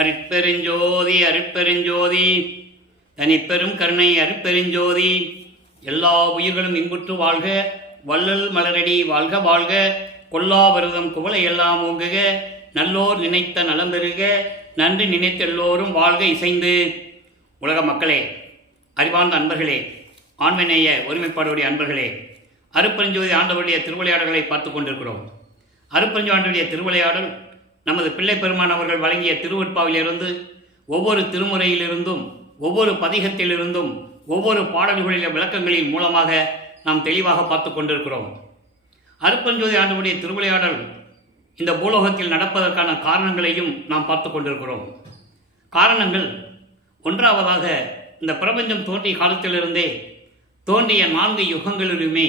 அருட்பெருஞ்சோதி அருட்பெருஞ்சோதி தனிப்பெரும் கருணை அருட்பெருஞ்சோதி. எல்லா உயிர்களும் இன்புற்று வாழ்க, வள்ளல் மலரடி வாழ்க வாழ்க, கொல்லா விரதம் குவளை எல்லாம் ஓங்குக, நல்லோர் நினைத்த நலம் பெறுக, நன்றி நினைத்த எல்லோரும் வாழ்க இசைந்து. உலக மக்களே, அறிவார்ந்த அன்பர்களே, ஆண்மநேய ஒருமைப்பாடுடைய அன்பர்களே, அருட்பெருஞ்சோதி ஆண்டவருடைய திருவிளையாடல்களை பார்த்து கொண்டிருக்கிறோம். அருட்பெருஞ்சோதி ஆண்டவருடைய திருவிளையாடல் நமது பிள்ளை பெருமான் அவர்கள் வழங்கிய திருவெட்பாவிலிருந்து, ஒவ்வொரு திருமுறையிலிருந்தும், ஒவ்வொரு பதிகத்திலிருந்தும், ஒவ்வொரு பாடல்களில் விளக்கங்களின் மூலமாக நாம் தெளிவாக பார்த்து கொண்டிருக்கிறோம். அருட்பெருஞ்சோதி ஆண்டவருடைய திருவிளையாடல் இந்த பூலோகத்தில் நடப்பதற்கான காரணங்களையும் நாம் பார்த்து கொண்டிருக்கிறோம். காரணங்கள், ஒன்றாவதாக, இந்த பிரபஞ்சம் தோன்றிய காலத்திலிருந்தே தோன்றிய 4 யுகங்களிலுமே,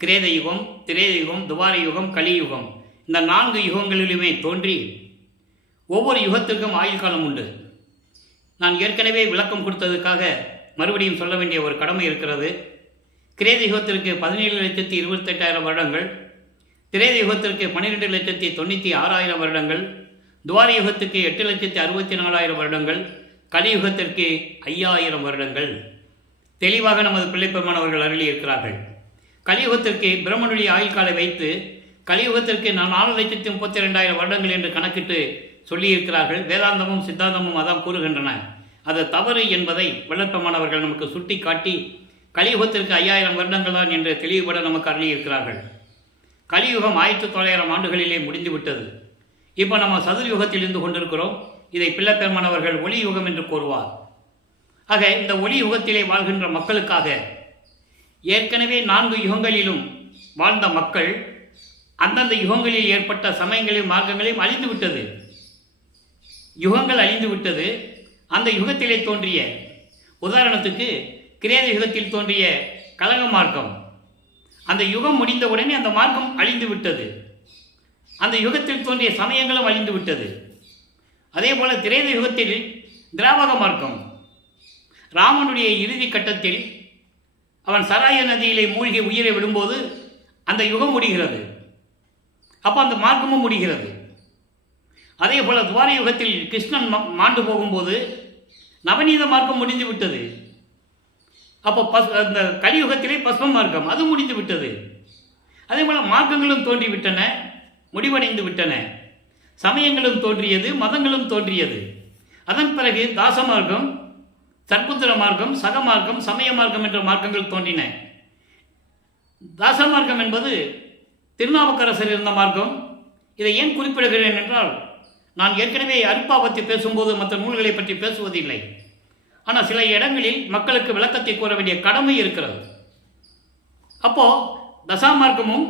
கிரேத யுகம், திரேத யுகம், துவார யுகம், கலியுகம், இந்த 4 யுகங்களிலுமே தோன்றி ஒவ்வொரு யுகத்திற்கும் ஆயுள் காலம் உண்டு. நான் ஏற்கனவே விளக்கம் கொடுத்ததுக்காக மறுபடியும் சொல்ல வேண்டிய ஒரு கடமை இருக்கிறது. கிரேத யுகத்திற்கு 17,28,000 வருடங்கள், திரேத யுகத்திற்கு 12,96,000 வருடங்கள், துவார யுகத்துக்கு 8,64,000 வருடங்கள், கலியுகத்திற்கு 5,000 வருடங்கள் தெளிவாக நமது பிள்ளைப்பெருமானவர்கள் அருளி இருக்கிறார்கள். கலியுகத்திற்கு பிரம்மனுடைய ஆயுள்காலை வைத்து கலியுகத்திற்கு 4,32,000 வருடங்கள் என்று கணக்கிட்டு சொல்லியிருக்கிறார்கள். வேதாந்தமும் சித்தாந்தமும் அதான் கூறுகின்றன. அது தவறு என்பதை வல்லற்பெருமானவர்கள் நமக்கு சுட்டி காட்டி கலியுகத்திற்கு 5,000 வருடங்கள் தான் என்று தெளிவுபட நமக்கு அருளியிருக்கிறார்கள். கலியுகம் 1900 ஆண்டுகளிலே முடிந்துவிட்டது. இப்போ நம்ம சதுர்யுகத்தில் இருந்து கொண்டிருக்கிறோம். இதை பிள்ளைப்பெருமானவர்கள் ஒளி யுகம் என்று கூறுவார். ஆக இந்த ஒளி யுகத்திலே வாழ்கின்ற மக்களுக்காக ஏற்கனவே 4 யுகங்களிலும் வாழ்ந்த மக்கள் அந்தந்த யுகங்களில் ஏற்பட்ட சமயங்களையும் மார்க்கங்களையும் அழிந்து விட்டது. யுகங்கள் அழிந்து விட்டது. அந்த யுகத்திலே தோன்றிய, உதாரணத்துக்கு கிரேத யுகத்தில் தோன்றிய கலக மார்க்கம், அந்த யுகம் முடிந்தவுடனே அந்த மார்க்கம் அழிந்து விட்டது. அந்த யுகத்தில் தோன்றிய சமயங்களும் அழிந்து விட்டது. அதே போல திரேத யுகத்தில் திராவக மார்க்கம், ராமனுடைய இறுதி கட்டத்தில் அவன் சராய நதியிலே மூழ்கி உயிரை விடும்போது அந்த யுகம் முடிகிறது. அப்போ அந்த மார்க்கமும் முடிகிறது. அதே போல துவார யுகத்தில் கிருஷ்ணன் மாண்டு போகும்போது நவநீத மார்க்கம் முடிந்து விட்டது. அப்போ அந்த கலியுகத்திலே பஸ்ம மார்க்கம் அது முடிந்து விட்டது. அதே போல மார்க்கங்களும் தோன்றிவிட்டன, முடிவடைந்து விட்டன. சமயங்களும் தோன்றியது, மதங்களும் தோன்றியது. அதன் பிறகு தாச மார்க்கம், சற்புத்திர மார்க்கம், சக மார்க்கம், சமய மார்க்கம் என்ற மார்க்கங்கள் தோன்றின. தாச மார்க்கம் என்பது திருநாவுக்கரசர் இருந்த மார்க்கம். இதை ஏன் குறிப்பிடுகிறேன் என்றால், நான் ஏற்கனவே அருட்பா பற்றி பேசும்போது மற்ற நூல்களை பற்றி பேசுவதில்லை. ஆனால் சில இடங்களில் மக்களுக்கு விளக்கத்தை கூற வேண்டிய கடமை இருக்கிறது. அப்போ தசா மார்க்கமும்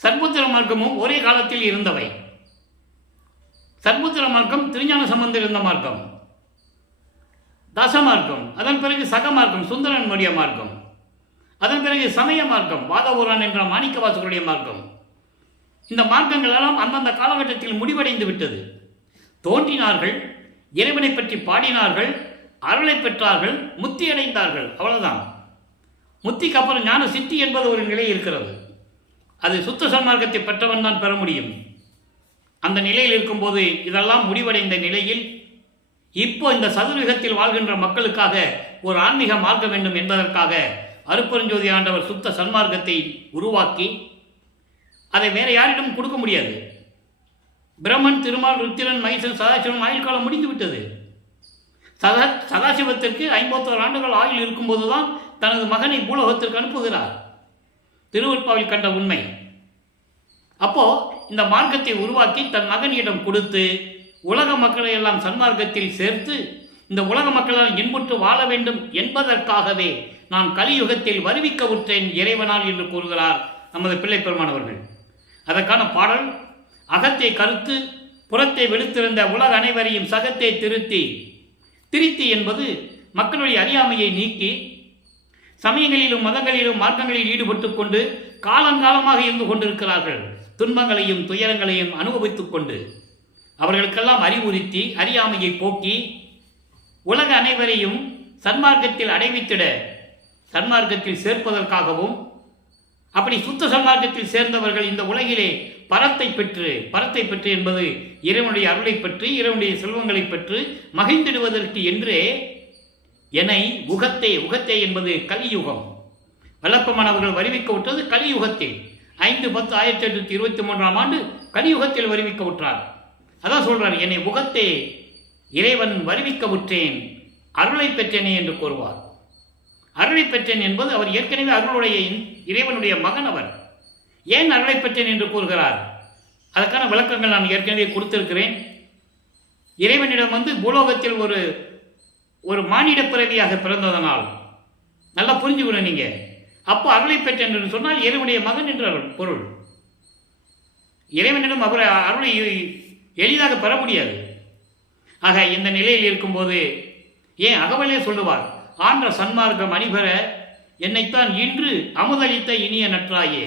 சற்புத்திர மார்க்கமும் ஒரே காலத்தில் இருந்தவை. சற்புத்திர மார்க்கம் திருஞான சம்பந்தர் இருந்த மார்க்கம், தச மார்க்கம், அதன் பிறகு சக மார்க்கம் சுந்தரனுடைய மார்க்கம், அதன் பிறகு சமய மார்க்கம் வாதவூரான் என்ற மாணிக்கவாசகருடைய மார்க்கம். இந்த மார்க்கங்கள் எல்லாம் அந்தந்த காலகட்டத்தில் முடிவடைந்து விட்டது. தோன்றினார்கள், இறைவனை பற்றி பாடினார்கள், அருளை பெற்றார்கள், முத்தி அடைந்தார்கள், அவ்வளவுதான். முத்திக்கு அப்புறம் ஞான சித்தி என்பது ஒரு நிலை இருக்கிறது. அது சுத்த சன்மார்க்கத்தை பெற்றவன் தான் பெற முடியும். அந்த நிலையில் இருக்கும்போது இதெல்லாம் முடிவடைந்த நிலையில் இப்போ இந்த சதுர்யுகத்தில் வாழ்கின்ற மக்களுக்காக ஒரு ஆன்மீக மார்க்க வேண்டும் என்பதற்காக அருட்பெருஞ்சோதி ஆண்டவர் சுத்த சன்மார்க்கத்தை உருவாக்கி அதை வேற யாரிடம் கொடுக்க முடியாது. பிரம்மன், திருமால், ருத்திரன், மகேசன், சதாசிவம் ஆயுள் காலம் முடிந்து விட்டது. சதாசிவத்திற்கு 51 ஆண்டுகள் ஆயுள் இருக்கும்போது தான் தனது மகனை பூலோகத்திற்கு அனுப்புகிறார். திருவெட்பாவில் கண்ட உண்மை. அப்போ இந்த மார்க்கத்தை உருவாக்கி தன் மகனிடம் கொடுத்து உலக மக்களை எல்லாம் சன்மார்க்கத்தில் சேர்த்து இந்த உலக மக்களால் இன்புற்று வாழ வேண்டும் என்பதற்காகவே நான் கலியுகத்தில் வருவிக்க விட்டேன் இறைவனால் என்று கூறுகிறார் நமது பிள்ளை பெருமானவர்கள். அதற்கான பாடல், அகத்தை கருத்து புறத்தை வெளுத்திருந்த உலக அனைவரையும் சகத்தை திருத்தி என்பது மக்களுடைய அறியாமையை நீக்கி சமயங்களிலும் மதங்களிலும் மார்க்கங்களில் ஈடுபட்டு கொண்டு காலங்காலமாக இருந்து கொண்டிருக்கிறார்கள். துன்பங்களையும் துயரங்களையும் அனுபவித்துக் கொண்டு அவர்களுக்கெல்லாம் அறிவுறுத்தி அறியாமையை போக்கி உலக அனைவரையும் சன்மார்க்கத்தில் அடைவித்திட, சன்மார்க்கத்தில் சேர்ப்பதற்காகவும், அப்படி சுத்த சன்மார்க்கத்தில் சேர்ந்தவர்கள் இந்த உலகிலே பரத்தை பெற்று என்பது இறைவனுடைய அருளை பற்றி இறைவனுடைய செல்வங்களை பெற்று மகிழ்ந்திடுவதற்கு என்றே என்னை உகத்தே என்பது கலியுகம். வல்லப்பமானவர்கள் வருவிக்க விட்டது கலியுகத்தில் 5/10/1823 கலியுகத்தில் வருவிக்க விட்டார். அதான் சொல்றார், என்னை உகத்தே இறைவன் வருவிக்க விட்டேன், அருளை பெற்றேனே என்று கூறுவார். அருளை பெற்றேன் என்பது அவர் ஏற்கனவே அருளுடைய இறைவனுடைய மகன். அவர் ஏன் அருளை பெற்றேன் என்று கூறுகிறார்? அதற்கான விளக்கங்கள் நான் ஏற்கனவே கொடுத்திருக்கிறேன். இறைவனிடம் பூலோகத்தில் ஒரு மானிட பிறவியாக பிறந்ததனால் நல்லா புரிஞ்சுக்கணும் நீங்க. அப்போ அருளை பெற்றேன் என்று சொன்னால் இறைவனுடைய மகன் என்று பொருள். இறைவனிடம் அவர் அருளை எளிதாக பெற முடியாது. ஆக இந்த நிலையில் இருக்கும்போது ஏன் அகவலே சொல்லுவார், ஆன்ற சன்மார்க்கம் அணிபெற என்னைத்தான் இன்று அமுதளித்த இனிய நற்றாயே.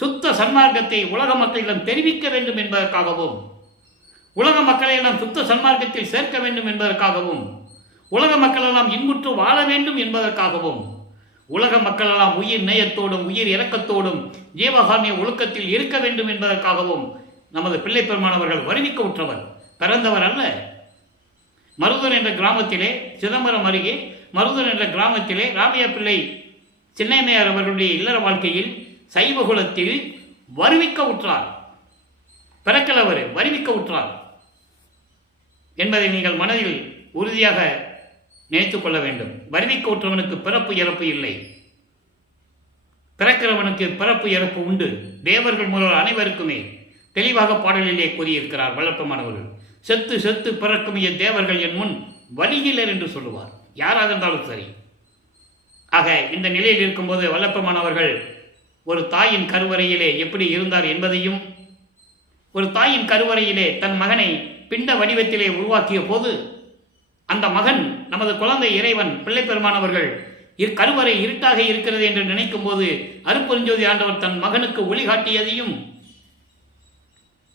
சுத்த சன்மார்க்கத்தை உலக மக்களிடம் தெரிவிக்க வேண்டும் என்பதற்காகவும், உலக மக்களையெல்லாம் சுத்த சன்மார்க்கத்தில் சேர்க்க வேண்டும் என்பதற்காகவும், உலக மக்களெல்லாம் இன்புற்று வாழ வேண்டும் என்பதற்காகவும், உலக மக்களெல்லாம் உயிர் நேயத்தோடும் உயிர் இரக்கத்தோடும் ஜீவகாரணிய ஒழுக்கத்தில் இருக்க வேண்டும் என்பதற்காகவும் நமது பிள்ளை பெருமானவர்கள் வருவிக்க உற்றவர், பிறந்தவர் அல்ல. மருதன் என்ற கிராமத்திலே, சிதம்பரம் அருகே மருதன் என்ற கிராமத்திலே ராமையா பிள்ளை சின்னைமையார் அவர்களுடைய இல்லற வாழ்க்கையில் சைவகுலத்தில் வருவிக்க உற்றார். பிறக்கலவர் வருவிக்க உற்றார் என்பதை நீங்கள் மனதில் உறுதியாக நினைத்துக் கொள்ள வேண்டும். வருவிக்க உற்றவனுக்கு பிறப்பு இறப்பு இல்லை, பிறக்கிறவனுக்கு பிறப்பு இறப்பு உண்டு. தேவர்கள் முதல் அனைவருக்குமே தெளிவாக பாடலிலே கூறியிருக்கிறார் வல்லப்பமானவர்கள். செத்து செத்து பிறக்கும் தேவர்கள் என் முன் வழியிலர் என்று சொல்லுவார், யாராக இருந்தாலும் சரி. ஆக இந்த நிலையில் இருக்கும்போது வல்லப்பமானவர்கள் ஒரு தாயின் கருவறையிலே எப்படி இருந்தார் என்பதையும், ஒரு தாயின் கருவறையிலே தன் மகனை பிண்ட வடிவத்திலே உருவாக்கிய போது அந்த மகன் நமது குழந்தை இறைவன் பிள்ளை பெருமானவர்கள் கருவறை இருட்டாக இருக்கிறது என்று நினைக்கும் போது அருட்பெருஞ்சோதி ஆண்டவர் தன் மகனுக்கு ஒளி காட்டியதையும்,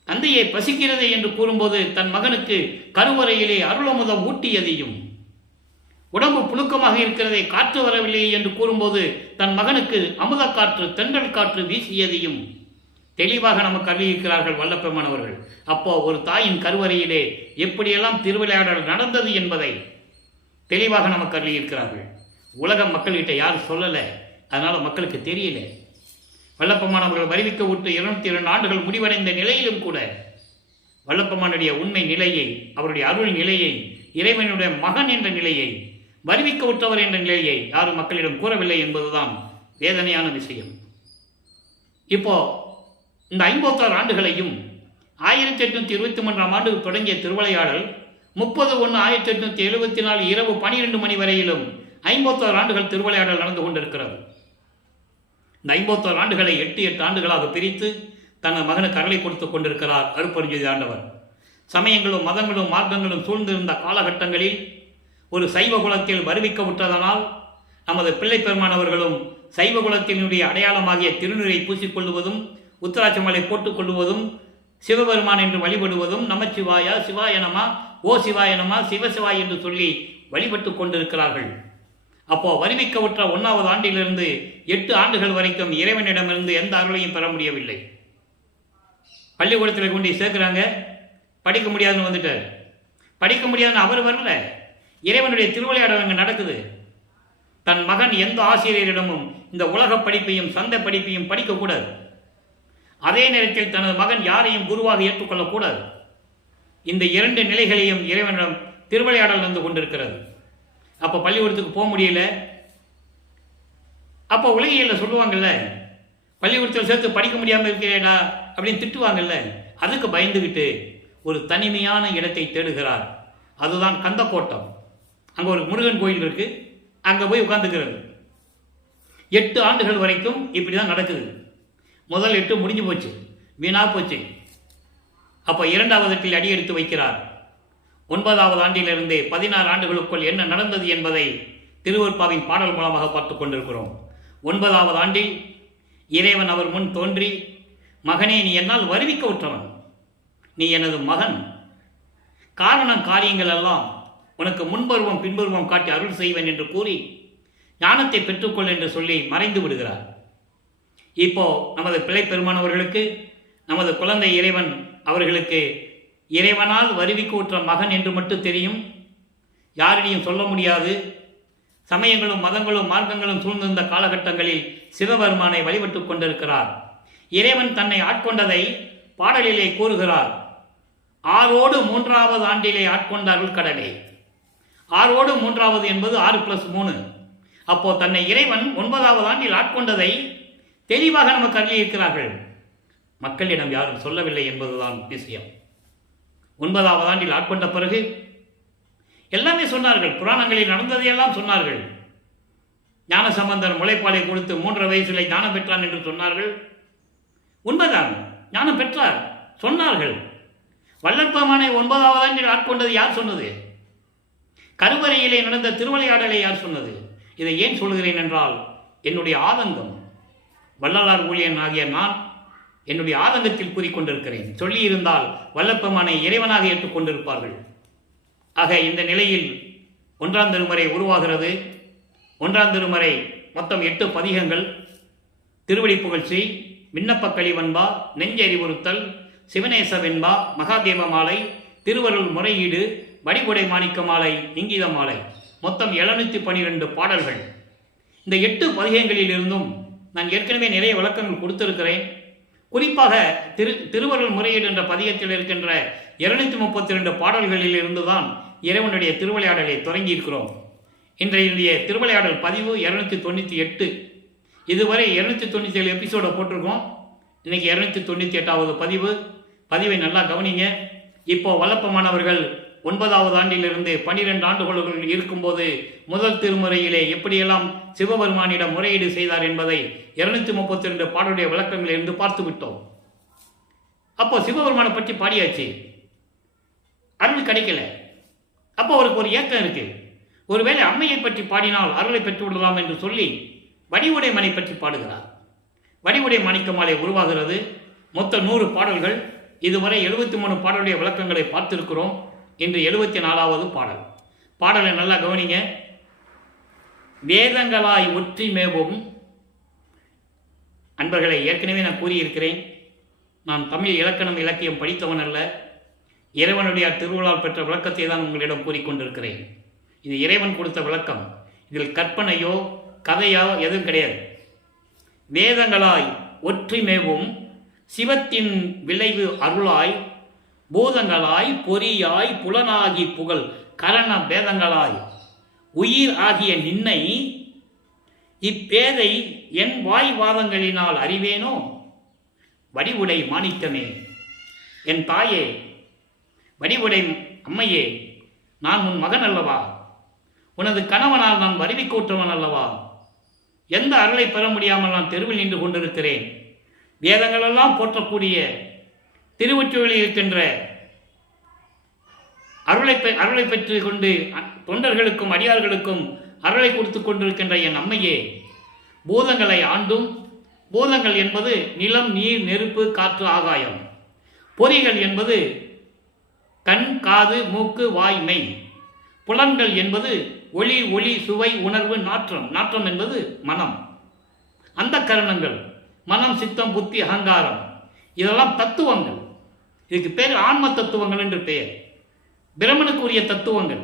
தந்தையை பசிக்கிறது என்று கூறும்போது தன் மகனுக்கு கருவறையிலே அருளமுதம் ஊட்டியதையும், உடம்பு புழுக்கமாக இருக்கிறதை காற்று வரவில்லை என்று கூறும்போது தன் மகனுக்கு அமுத காற்று தென்றல் காற்று வீசியதையும் தெளிவாக நமக்கு அறிவிக்கிறார்கள் வல்லப்பெருமானவர்கள். அப்போ ஒரு தாயின் கருவறையிலே எப்படியெல்லாம் திருவிளையாடல் நடந்தது என்பதை தெளிவாக நமக்கு அறிவிக்கிறார்கள். உலக மக்கள்கிட்ட யாரும் சொல்லலை, அதனால மக்களுக்கு தெரியல. வல்லப்பெருமானவர்கள் வருவிக்க விட்டு 202 ஆண்டுகள் முடிவடைந்த நிலையிலும் கூட வல்லப்பெருமானுடைய உண்மை நிலையை, அவருடைய அருள் நிலையை, இறைவனுடைய மகன் என்ற நிலையை, வருவிக்க விட்டவர் என்ற நிலையை யாரும் மக்களிடம் கூறவில்லை என்பதுதான் வேதனையான விஷயம். இப்போ இந்த 56 ஆண்டுகளையும் 1823 தொடங்கிய திருவிளையாடல் 30/1/1874 இரவு 12 மணி வரையிலும் 56 ஆண்டுகள் திருவிளையாடல் நடந்து கொண்டிருக்கிறது. இந்த 56 ஆண்டுகளை 8 ஆண்டுகளாக பிரித்து தனது மகனுக்கு அருளை கொடுத்துக் கொண்டிருக்கிறார் அருட்பெருஞ்சோதி ஆண்டவர். சமயங்களும் மதங்களும் மார்க்கங்களும் சூழ்ந்திருந்த காலகட்டங்களில் ஒரு சைவ குலத்தில் வருவிக்க விட்டதனால் நமது பிள்ளை பெருமானவர்களும் சைவ குலத்தினுடைய அடையாளமாகிய திருநீரை பூசிக்கொள்வதும், உத்தராட்சமலை போட்டுக் கொள்வதும், சிவபெருமான் என்று வழிபடுவதும், நமச்சிவாயா சிவாயனமா ஓ சிவாயனமா சிவசிவாய் என்று சொல்லி வழிபட்டு கொண்டிருக்கிறார்கள். அப்போ வருவிக்க விட்ட 1வது ஆண்டிலிருந்து 8 ஆண்டுகள் வரைக்கும் இறைவனிடமிருந்து எந்த அருளையும் பெற முடியவில்லை. பள்ளிக்கூடத்தில் கொண்டு சேர்க்கிறாங்க, படிக்க முடியாதுன்னு வந்துட்டார். படிக்க முடியாதுன்னு அவர் வரல, இறைவனுடைய திருவிளையாடல் அங்கே நடக்குது. தன் மகன் எந்த ஆசிரியரிடமும் இந்த உலக படிப்பையும் சந்த படிப்பையும் படிக்கக்கூடாது. அதே நேரத்தில் தனது மகன் யாரையும் குருவாக ஏற்றுக்கொள்ளக்கூடாது. இந்த 2 நிலைகளையும் இறைவனிடம் திருவிளையாடல் வந்து கொண்டிருக்கிறது. அப்போ பள்ளிக்கூடத்துக்கு போக முடியல. அப்போ உலகியலில் சொல்லுவாங்கல்ல, பள்ளிக்கூடத்தில் சேர்த்து படிக்க முடியாமல் இருக்கிறேடா அப்படின்னு திட்டுவாங்கல்ல. அதுக்கு பயந்துக்கிட்டு ஒரு தனிமையான இடத்தை தேடுகிறார். அதுதான் கந்தக்கோட்டம். அங்கே ஒரு முருகன் கோயில் இருக்கு, அங்கே போய் உட்கார்ந்துக்கிறது. 8 ஆண்டுகள் வரைக்கும் இப்படி தான் நடக்குது. முதல் 8 முடிஞ்சு போச்சு, வீணா போச்சு. அப்போ 2வது எட்டில் அடி எடுத்து வைக்கிறார். 9வது ஆண்டிலிருந்து 16 ஆண்டுகளுக்குள் என்ன நடந்தது என்பதை திருவருட்பாவின் பாடல் மூலமாக பார்த்து கொண்டிருக்கிறோம். 9வது ஆண்டில் இறைவன் அவர் முன் தோன்றி, மகனே நீ என்னால் வருவிக்க உற்றவன், நீ எனது மகன், காரணம் காரியங்கள் எல்லாம் உனக்கு முன்பருவம் பின்பருவம் காட்டி அருள் செய்வேன் என்று கூறி ஞானத்தை பெற்றுக்கொள் என்று சொல்லி மறைந்து விடுகிறார். இப்போ நமது பிள்ளை பெருமானவர்களுக்கு நமது குழந்தை இறைவன் அவர்களுக்கு இறைவனால் வருவிக்கூற்ற மகன் என்று மட்டும் தெரியும். யாரிடையும் சொல்ல முடியாது. சமயங்களும் மதங்களும் மார்க்கங்களும் சூழ்ந்திருந்த காலகட்டங்களில் சிவபெருமானை வழிபட்டு கொண்டிருக்கிறார். இறைவன் தன்னை ஆட்கொண்டதை பாடலிலே கூறுகிறார். ஆறோடு 3வது ஆண்டிலே ஆட்கொண்ட அருள் கடலே. ஆறோடு 3வது என்பது 6+3. அப்போ தன்னை இறைவன் 9வது ஆண்டில் ஆட்கொண்டதை தெளிவாக நமக்கு அருளியிருக்கிறார்கள். மக்களிடம் யாரும் சொல்லவில்லை என்பதுதான் விஷயம். 9வது ஆண்டில் ஆட்கொண்ட பிறகு எல்லாமே சொன்னார்கள். புராணங்களில் நடந்ததையெல்லாம் சொன்னார்கள். ஞானசம்பந்தர் முளைப்பாலை கொடுத்து 3 வயசிலே ஞானம் பெற்றான் என்று சொன்னார்கள். உண்மைதான், ஞானம் பெற்றார் சொன்னார்கள். வள்ளற்பெருமானை 9வது ஆண்டில் ஆட்கொண்டது யார் சொன்னது? கருவறையிலே நடந்த திருவிளையாடலை யார் சொன்னது? இதை ஏன் சொல்கிறேன் என்றால், என்னுடைய ஆதங்கம், வள்ளலார் ஊழியன் ஆகிய நான் என்னுடைய ஆதங்கத்தில் கூறிக்கொண்டிருக்கிறேன். சொல்லியிருந்தால் வள்ளற்பெருமானை இறைவனாக ஏற்றுக்கொண்டிருப்பார்கள். ஆக இந்த நிலையில் 1ஆம் திருமுறை உருவாகிறது. 1ஆம் திருமுறை மொத்தம் 8 பதிகங்கள். திருவடி புகழ்ச்சி, விண்ணப்ப கலிவன்பா, நெஞ்சறிவுறுத்தல், சிவநேச வெண்பா, மகாதேவ மாலை, திருவருள் முறையீடு, வடிவுடை மாணிக்க மாலை, இங்கித மாலை, மொத்தம் 712 பாடல்கள். இந்த 8 பதிகங்களில் இருந்தும் நான் ஏற்கனவே நிறைய விளக்கங்கள் கொடுத்திருக்கிறேன். குறிப்பாக திருவருள் முறையீடு என்ற பதிகத்தில் இருக்கின்ற 232 பாடல்களில் இருந்துதான் இறைவனுடைய திருவிளையாடலை தொடங்கி இருக்கிறோம். இன்றைய திருவிளையாடல் பதிவு 298. இதுவரை 297 எபிசோட போட்டிருக்கோம். இன்னைக்கு 298வது பதிவை நல்லா கவனிங்க. இப்போ வல்லப்பமானவர்கள் 9வது ஆண்டிலிருந்து 12 ஆண்டுகளுக்குள் இருக்கும்போது முதல் திருமுறையிலே எப்படியெல்லாம் சிவபெருமானிடம் முறையீடு செய்தார் என்பதை 232 பாடலுடைய விளக்கங்களில் இருந்து பார்த்து விட்டோம். அப்போ சிவபெருமானை பற்றி பாடியாச்சு, அருள் கிடைக்கல. அப்போ அவருக்கு ஒரு ஏக்கம் இருக்கு. ஒருவேளை அம்மையை பற்றி பாடினால் அருளை பெற்று விடலாம் என்று சொல்லி வடிவுடை மனை பற்றி பாடுகிறார். வடிவுடை மாணிக்க மாலை உருவாகிறது. மொத்தம் 100 பாடல்கள். இதுவரை 73 பாடலுடைய விளக்கங்களை பார்த்திருக்கிறோம். இன்று 74வது பாடல். பாடலை நல்லா கவனிங்க. வேதங்களாய் ஒற்றி மேவும் அன்பர்களை ஏற்கனவே நான் கூறியிருக்கிறேன். நான் தமிழ் இலக்கணம் இலக்கியம் படித்தவன் அல்ல. இறைவனுடைய திருவிழால் பெற்ற விளக்கத்தை தான் உங்களிடம் கூறிக்கொண்டிருக்கிறேன். இது இறைவன் கொடுத்த விளக்கம். இதில் கற்பனையோ கதையோ எதுவும் கிடையாது. வேதங்களாய் ஒற்றி மேவும் சிவத்தின் விளைவு அருளாய் பூதங்களாய் பொறியாய் புலனாகி புகழ் கரண பேதங்களாய் உயிர் ஆகிய நின்னை இப்பேதை என் வாய்வாதங்களினால் அறிவேனோ வடிவுடை மாணிக்கமே. என் தாயே, வடிவுடை அம்மையே, நான் உன் மகன் அல்லவா? உனது கணவனால் நான் வருவிக்கூற்றவன் அல்லவா? எந்த அருளை பெற முடியாமல் நான் தெருவில் நின்று கொண்டிருக்கிறேன். வேதங்களெல்லாம் போற்றக்கூடிய திருவொற்றியூரில் இருக்கின்ற அருளை பெற்று கொண்டு தொண்டர்களுக்கும் அடியார்களுக்கும் அருளை கொடுத்து கொண்டிருக்கின்ற என் அம்மையே, பூதங்களை ஆண்டும், பூதங்கள் என்பது நிலம், நீர், நெருப்பு, காற்று, ஆகாயம். பொறிகள் என்பது கண், காது, மூக்கு, வாய், மெய். புலன்கள் என்பது ஒளி, சுவை, உணர்வு, நாற்றம் என்பது மனம். அந்த கரணங்கள் மனம், சித்தம், புத்தி, அகங்காரம், இதெல்லாம் தத்துவங்கள். இதுக்கு பேர் ஆன்ம தத்துவங்கள் என்று பெயர். பிரமனுக்கு உரிய தத்துவங்கள்.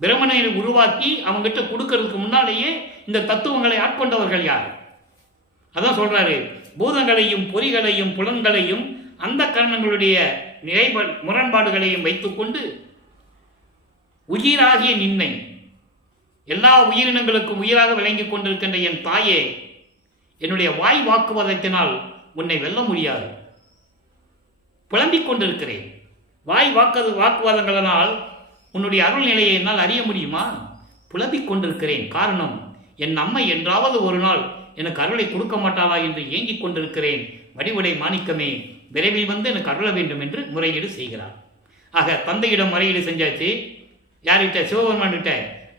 பிரமனை உருவாக்கி அவங்ககிட்ட கொடுக்கறதுக்கு முன்னாலேயே இந்த தத்துவங்களை ஆட்கொண்டவர்கள் யார்? அதான் சொல்றாரு, பூதங்களையும் பொறிகளையும் புலன்களையும் அந்த கரணங்களுடைய முரண்பாடுகளையும் வைத்துக்கொண்டு உயிராகிய நின்னை, எல்லா உயிரினங்களுக்கும் உயிராக விளங்கி கொண்டிருக்கின்ற என் தாயே, என்னுடைய வாய் வாக்குவாதத்தினால் உன்னை வெல்ல முடியாது. புலம்பிக் கொண்டிருக்கிறேன். வாய் வாக்குவாதங்களால் உன்னுடைய அருள் நிலையை என்னால் அறிய முடியுமா? புலம்பிக் கொண்டிருக்கிறேன். காரணம், என் அம்மை என்றாவது ஒரு நாள் எனக்கு அருளை கொடுக்க மாட்டாளா என்று ஏங்கிக் கொண்டிருக்கிறேன். வடிவுடை மாணிக்கமே, விரைவில் வந்து எனக்கு அருள வேண்டும் என்று முறையீடு செய்கிறார். ஆக தந்தையிடம் முறையீடு செஞ்சாச்சு. யார்கிட்ட? சிவபெருமான் கிட்ட.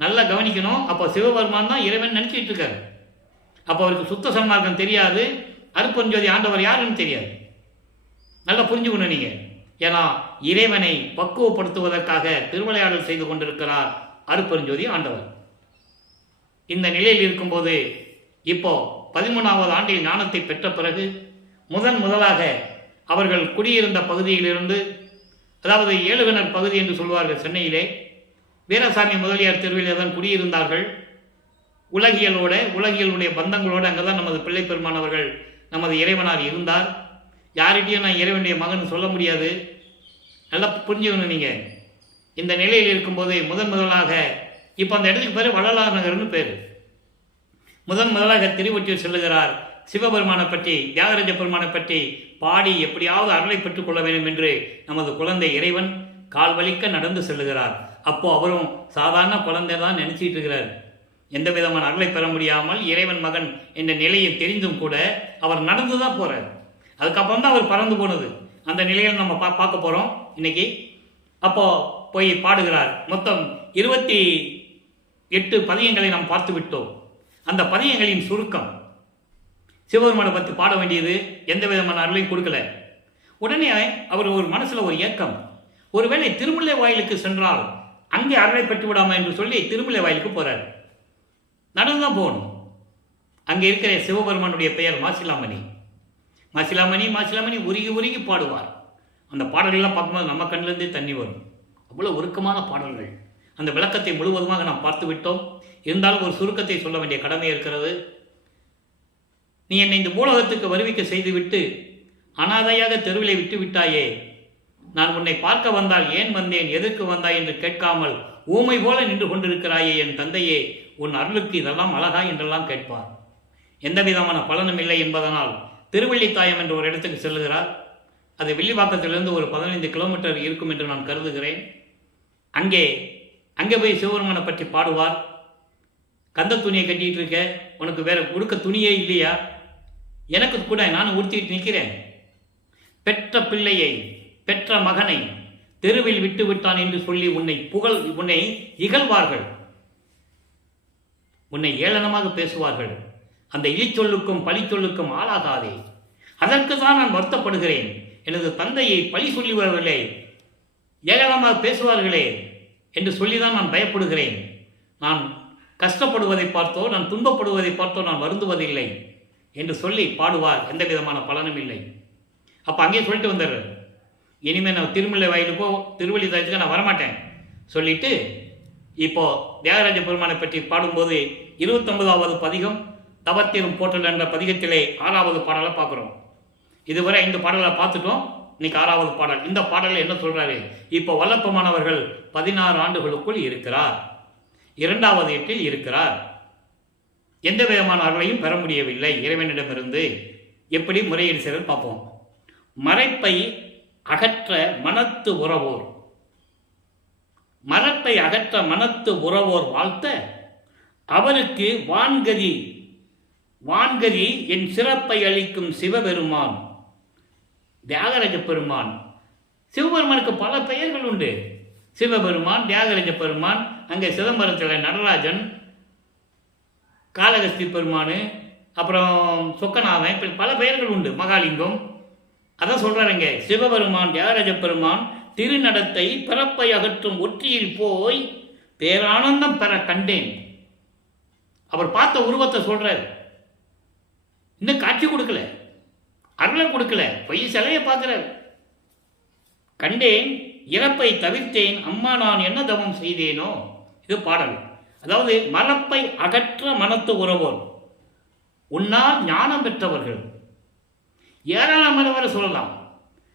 நல்லா கவனிக்கணும். அப்போ சிவபெருமான் தான் இறைவன் நினைச்சிட்டு இருக்காரு. அப்போ அவருக்கு சுத்த சன்மார்க்கம் தெரியாது, அருட்பெருஞ்சோதி ஆண்டவர் யாருன்னு தெரியாது. நல்லா புரிஞ்சுக்கணும் நீங்க. ஏன்னா இறைவனை பக்குவப்படுத்துவதற்காக திருவிளையாடல் செய்து கொண்டிருக்கிறார் அருட்பெருஞ்சோதி ஆண்டவர். இந்த நிலையில் இருக்கும்போது இப்போ 13வது ஆண்டில் ஞானத்தை பெற்ற பிறகு முதலாக அவர்கள் குடியிருந்த பகுதியிலிருந்து, அதாவது ஏழுகிணர் பகுதி என்று சொல்வார்கள் சென்னையிலே, வீரசாமி முதலியார் தெருவிலே தான் குடியிருந்தார்கள். உலகியலுடைய பந்தங்களோடு அங்கே தான் நமது பிள்ளை பெருமான் அவர்கள் நமது இறைவனார் இருந்தார். யார்கிட்டையும் நான் இறைவனுடைய மகன் சொல்ல முடியாது. நல்லா புரிஞ்சுக்கணும். நீங்கள் இந்த நிலையில் இருக்கும்போது முதலாக இப்போ அந்த இடத்துக்கு பேர் வள்ளலார் நகர்னு பேர். முதலாக திருவொற்றியூர் செல்லுகிறார். சிவபெருமானை பற்றி, தியாகராஜ பெருமானை பற்றி பாடி எப்படியாவது அருளை பெற்றுக் கொள்ள வேண்டும் என்று நமது குழந்தை இறைவன் கால் வலிக்க நடந்து செல்லுகிறார். அப்போ அவரும் சாதாரண குழந்தை தான் நினைச்சிட்டு இருக்கிறார். எந்த விதமான அருளை பெற முடியாமல் இறைவன் மகன் என்ற நிலையை தெரிந்தும் கூட அவர் நடந்து தான் போறார். அதுக்கப்புறம் தான் அவர் பறந்து போனது. அந்த நிலையில் நம்ம பார்க்க போறோம் இன்னைக்கு. அப்போ போய் பாடுகிறார். மொத்தம் 28 பதியங்களை நாம் பார்த்து விட்டோம். அந்த பதியங்களின் சுருக்கம், சிவபெருமானை பற்றி பாட வேண்டியது, எந்த விதமான அருளையும் கொடுக்கல. உடனே அவர் ஒரு மனசுல ஒரு ஏக்கம், ஒருவேளை திருமுல்லை வாயிலுக்கு சென்றால் அங்கே அருளை பெற்று விடாம என்று சொல்லி திருமுல்லை வாயிலுக்கு போறார். நடந்துதான் போகணும். அங்கே இருக்கிற சிவபெருமானுடைய பெயர் மாசிலாமணி. மாசிலாமணி உருகி உருகி பாடுவார். அந்த பாடல்கள்லாம் பார்க்கும்போது நம்ம கண்ணிலிருந்தே தண்ணி வரும். அவ்வளோ உருக்கமான பாடல்கள். அந்த விளக்கத்தை முழுவதுமாக நாம் பார்த்து விட்டோம். இருந்தாலும் ஒரு சுருக்கத்தை சொல்ல வேண்டிய கடமை இருக்கிறது. நீ என்னை இந்த பூலோகத்துக்கு வருவிக்க செய்துவிட்டு அனாதையாக தெருவிலை விட்டு விட்டாயே, நான் உன்னை பார்க்க வந்தால் ஏன் வந்தேன், எதற்கு வந்தாய் என்று கேட்காமல் ஊமை போல நின்று கொண்டிருக்கிறாயே என் தந்தையே, உன் அருளுக்கு இதெல்லாம் அழகா என்றெல்லாம் கேட்பார். எந்த விதமான பலனும் இல்லை என்பதனால் திருவள்ளித்தாயம் என்ற ஒரு இடத்துக்கு செல்லுகிறார். அது வில்லிவாக்கத்திலிருந்து ஒரு 15 கிலோமீட்டர் இருக்கும் என்று நான் கருதுகிறேன். அங்கே போய் சிவபெருமானை பற்றி பாடுவார். கந்த துணியை கட்டிட்டு இருக்க, உனக்கு வேற உடுக்க துணியே இல்லையா, எனக்கு கூட நான் உடுத்திட்டு நிற்கிறேன். பெற்ற பிள்ளையை, பெற்ற மகனை தெருவில் விட்டு விட்டான் என்று சொல்லி உன்னை இகழ்வார்கள், உன்னை ஏளனமாக பேசுவார்கள். அந்த இழிச்சொல்லுக்கும் பழிச்சொல்லுக்கும் ஆளாகாதே. அதற்கு தான் நான் வருத்தப்படுகிறேன். எனது தந்தையை பழி சொல்லுவார்களே, ஏளனமாக பேசுவார்களே என்று சொல்லிதான் நான் பயப்படுகிறேன். நான் கஷ்டப்படுவதை பார்த்தோ, நான் துன்பப்படுவதை பார்த்தோ நான் வருந்துவதில்லை என்று சொல்லி பாடுவார். எந்த விதமான பலனும் இல்லை. அப்போ அங்கேயே சொல்லிட்டு வந்துடுறார், இனிமேல் நான் திருமுல்லை வாயிலுக்கோ திருவள்ளி தாயத்துக்கு நான் வரமாட்டேன் சொல்லிட்டு, இப்போ தியாகராஜ பெருமானை பற்றி பாடும்போது 29வது பதிகம் தவத்திரும் போற்றல் என்ற பதிகத்திலே 6வது பாடலை பார்க்குறோம். இதுவரை 5 பாடலை பார்த்துட்டோம். இன்னைக்கு 6வது பாடல். இந்த பாடலில் என்ன சொல்றாரு? இப்போ வல்லப்பமானவர்கள் 16 ஆண்டுகளுக்குள் இருக்கிறார், 2வது எட்டில் இருக்கிறார், எந்த விதமான அருளையும் பெற முடியவில்லை இறைவனிடமிருந்து. எப்படி முறையீடு செய்வது பார்ப்போம். மறைப்பை அகற்ற மனத்து உறவோர், மரத்தை அகற்ற மனத்து உறவோர் வாழ்த்த அவருக்கு வான்கதி என் சிறப்பை அளிக்கும் சிவபெருமான் தியாகராஜ பெருமான். சிவபெருமானுக்கு பல பெயர்கள் உண்டு. சிவபெருமான், தியாகராஜ பெருமான், அங்கே சிதம்பரத்தில் நடராஜன், காளகஸ்தி பெருமான், அப்புறம் சொக்கநாதன், இப்படி பல பெயர்கள் உண்டு. மகாலிங்கம். அதான் சொல்றாருங்க, சிவபெருமான் தியாகராஜ பெருமான் திருநடத்தை பிறப்பை அகற்றும் ஒற்றியில் போய் பேரானந்தம் பெற கண்டேன். அவர் பார்த்த உருவத்தை சொல்றார். இன்னும் காட்சி கொடுக்கல, அருளை கொடுக்கல, பொய் சிலையை பார்க்கிறார். கண்டேன் இறப்பை தவிர்த்தேன், அம்மா நான் என்ன தவம் செய்தேனோ. இது பாடல். அதாவது மரப்பை அகற்ற மனத்து உறவோர், உன்னால் ஞானம் பெற்றவர்கள் ஏராளமானவரை சொல்லலாம்.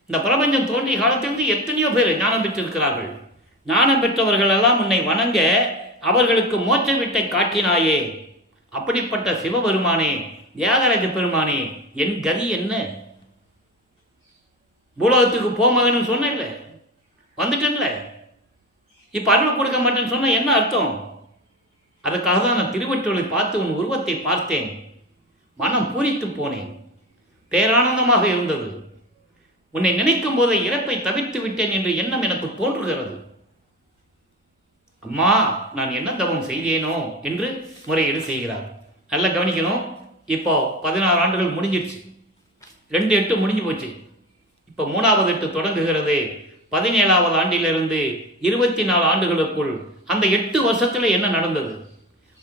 இந்த பிரபஞ்சம் தோன்றிய காலத்திலிருந்து எத்தனையோ பேர் ஞானம் பெற்றிருக்கிறார்கள். ஞானம் பெற்றவர்கள் எல்லாம் உன்னை வணங்க அவர்களுக்கு மோட்ச வீட்டை காட்டினாயே. அப்படிப்பட்ட சிவபெருமானே, தியாகராஜ பெருமானே, என் கதி என்ன? பூலோகத்துக்கு போமகன்னு சொன்ன, வந்துட்டேன்ல, இப்ப அருள் கொடுக்க மாட்டேன்னு சொன்ன என்ன அர்த்தம்? அதுக்காக தான் நான் திருவொற்றியூரை பார்த்து உன் உருவத்தை பார்த்தேன், மனம் பூரித்து போனேன், பேரானந்தமாக இருந்தது. உன்னை நினைக்கும் போதே இறப்பை தவிர்த்து விட்டேன் என்று எண்ணம் எனக்கு தோன்றுகிறது. அம்மா நான் என்ன தவம் செய்தேனோ என்று முறையீடு செய்கிறார். நல்லா கவனிக்கணும். இப்போ 16 ஆண்டுகள் முடிஞ்சிருச்சு. 2 எட்டு முடிஞ்சு போச்சு. இப்போ 3வது எட்டு தொடங்குகிறது. 17வது ஆண்டிலிருந்து 24 ஆண்டுகளுக்குள் அந்த 8 வருஷத்துல என்ன நடந்தது?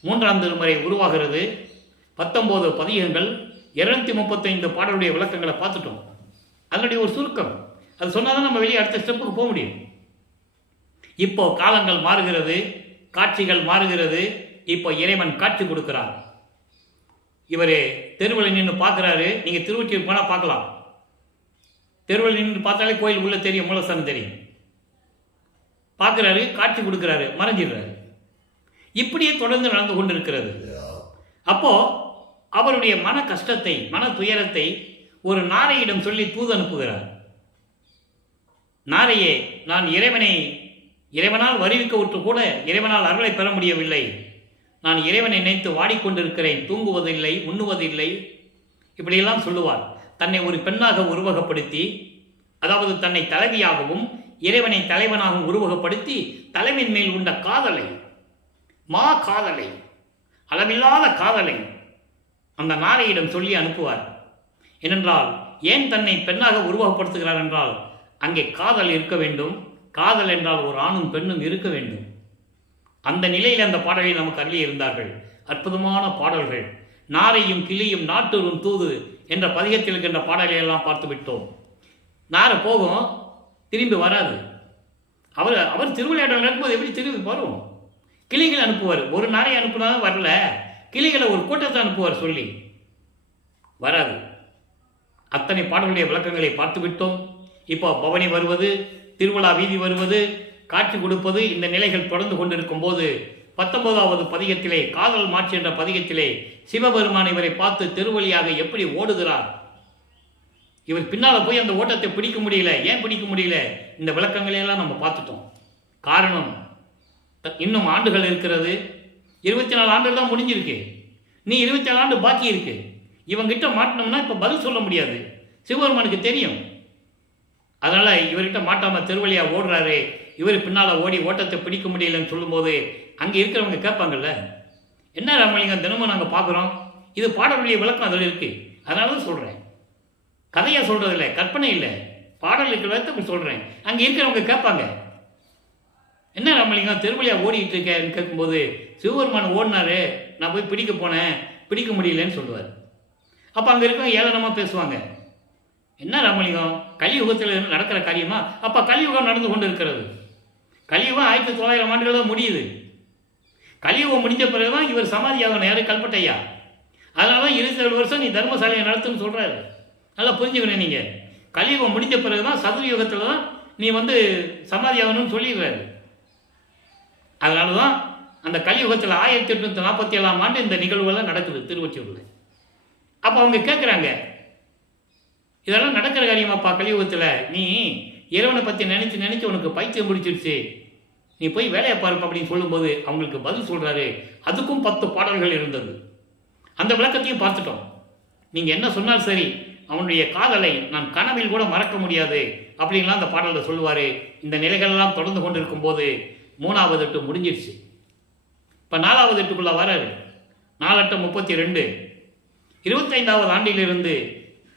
3ஆம் திருமுறை உருவாகிறது. 19 பதிகங்கள், 235 பாடலுடைய விளக்கங்களை பார்த்துட்டோம். அதனுடைய ஒரு சுருக்கம். அது சொன்னாதான் நம்ம வெளியே அடுத்த ஸ்டெப்புக்கு போக முடியும். இப்போ காலங்கள் மாறுகிறது, காட்சிகள் மாறுகிறது. இப்போ இறைவன் காட்சி கொடுக்கிறார். இவர் தெருவில் நின்று பார்க்குறாரு. நீங்கள் திருவொற்றியூர் போனால் பார்க்கலாம். தெருவில் நின்று பார்த்தாலே கோயில் உள்ள தெரியும், மூலஸ்தானம் தெரியும். பார்க்குறாரு, காட்சி கொடுக்குறாரு, மறைஞ்சிடுறாரு. இப்படியே தொடர்ந்து நடந்து கொண்டு இருக்கிறது. அப்போ அவருடைய மன கஷ்டத்தை, மன துயரத்தை ஒரு நாரையிடம் சொல்லி தூது அனுப்புகிறார். நாரையே, நான் இறைவனால் வருவிக்க விட்டு கூட இறைவனால் அருளை பெற முடியவில்லை. நான் இறைவனை நினைத்து வாடிக்கொண்டிருக்கிறேன், தூங்குவதில்லை, உண்ணுவதில்லை, இப்படியெல்லாம் சொல்லுவார். தன்னை ஒரு பெண்ணாக உருவகப்படுத்தி, அதாவது தன்னை தலைவியாகவும் இறைவனை தலைவனாகவும் உருவகப்படுத்தி தலைவின் மேல் உண்ட காதலை, காதலை, அளவில்லாத காதலை அந்த நாரையிடம் சொல்லி அனுப்புவார். ஏனென்றால் ஏன் தன்னை பெண்ணாக உருவகப்படுத்துகிறார் என்றால், அங்கே காதல் இருக்க வேண்டும். காதல் என்றால் ஒரு ஆணும் பெண்ணும் இருக்க வேண்டும். அந்த நிலையில் அந்த பாடலை நமக்கு அருளி இருந்தார்கள். அற்புதமான பாடல்கள். நாரையும் கிளியும் நாட்டூரும் தூது என்ற பதிகத்தில் இருக்கின்ற பாடலை எல்லாம் பார்த்து விட்டோம். நாரை போகும், திரும்பி வராது. அவர் திருவிளையாடல் நடக்கும்போது எப்படி திரும்பி வரும்? கிளிகளை அனுப்புவார். ஒரு நாரை அனுப்புனாலும் வரல, கிளிகளை ஒரு கூட்டத்தை அனுப்புவார், சொல்லி வராது. அத்தனை பாடலுடைய விளக்கங்களை பார்த்து விட்டோம். இப்போ பவனி வருவது, திருவிழா வீதி வருவது, காட்சி கொடுப்பது, இந்த நிலைகள் தொடர்ந்து கொண்டிருக்கும் போது 19வது பதிகத்திலே, காதல் மாட்சி என்ற பதிகத்திலே சிவபெருமான் இவரை பார்த்து தெருவழியாக எப்படி ஓடுகிறார். இவர் பின்னால் போய் அந்த ஓட்டத்தை பிடிக்க முடியல. ஏன் பிடிக்க முடியல? இந்த விளக்கங்களையெல்லாம் நம்ம பார்த்துட்டோம். காரணம், இன்னும் ஆண்டுகள் இருக்கிறது. 24 ஆண்டுகள் தான் முடிஞ்சிருக்கு. நீ 24 ஆண்டு பாக்கி இருக்கு. இவங்கிட்ட மாட்டினோம்னா இப்போ பதில் சொல்ல முடியாது. சிவபெருமானுக்கு தெரியும். அதனால இவர்கிட்ட மாட்டாம தெருவழியா ஓடுறாரு. இவர் பின்னால் ஓடி ஓட்டத்தை பிடிக்க முடியலன்னு சொல்லும்போது அங்கே இருக்கிறவங்க கேட்பாங்கல்ல, என்ன ராமலிங்கம் தினமும் நாங்கள் பார்க்குறோம், இது பாடலுடைய விளக்கம் அதில் இருக்கு. அதனால தான் சொல்கிறேன். கதையாக சொல்கிறதில்ல, கற்பனை இல்லை, பாடலுக்கு விளக்கத்தை சொல்கிறேன். அங்கே இருக்கிறவங்க கேட்பாங்க, என்ன ராமலிங்கம் தெருவழியாக ஓடிக்கிட்டு இருக்கேன்னு கேட்கும்போது, சிவபெருமான் ஓடினாரு, நான் போய் பிடிக்க போனேன், பிடிக்க முடியலன்னு சொல்லுவார். அப்போ அங்கே இருக்கவங்க ஏளனமாக பேசுவாங்க, என்ன ராமலிங்கம் கலியுகத்தில் நடக்கிற காரியமா? அப்போ கலியுகம் நடந்து கொண்டு இருக்கிறது. கலியுகம் 1900 ஆண்டுகள் தான் முடியுது. கலியுகம் முடிஞ்ச பிறகுதான் இவர் சமாதியாகணும். யாரு? கல்பட்டையா. அதனால தான் 27 வருஷம் நீ தர்மசாலையை நடத்துன்னு சொல்கிறாரு. நல்லா புரிஞ்சுக்கணும். நீங்கள் கலியுகம் முடிஞ்ச பிறகுதான் சதுர்யுகத்தில் தான் நீ சமாதியாகணும்னு சொல்லிடுறாரு. அதனால தான் அந்த கலியுகத்தில் 1847 ஆண்டு இந்த நிகழ்வுகள்லாம் நடக்குது திருவொற்றியூரில். அப்போ அவங்க கேட்குறாங்க, இதெல்லாம் நடக்கிற காரியமாப்பா கலியுகத்தில்? நீ இறைவனை பற்றி நினச்சி உனக்கு பைத்தியம் பிடிச்சிருச்சு, நீ போய் வேலையை பாருப்ப அப்படின்னு சொல்லும்போது அவங்களுக்கு பதில் சொல்கிறாரு. அதுக்கும் 10 பாடல்கள் இருந்தது. அந்த விளக்கத்தையும் பார்த்துட்டோம். நீங்கள் என்ன சொன்னாலும் சரி, அவனுடைய காதலை நான் கனவில் கூட மறக்க முடியாது அப்படின்லாம் அந்த பாடலில் சொல்லுவார். இந்த நிலைகளெல்லாம் தொடர்ந்து கொண்டு இருக்கும்போது 3வது எட்டு முடிஞ்சிருச்சு. இப்போ 4வது எட்டுக்குள்ளே வராரு. 4 32 25வது ஆண்டிலிருந்து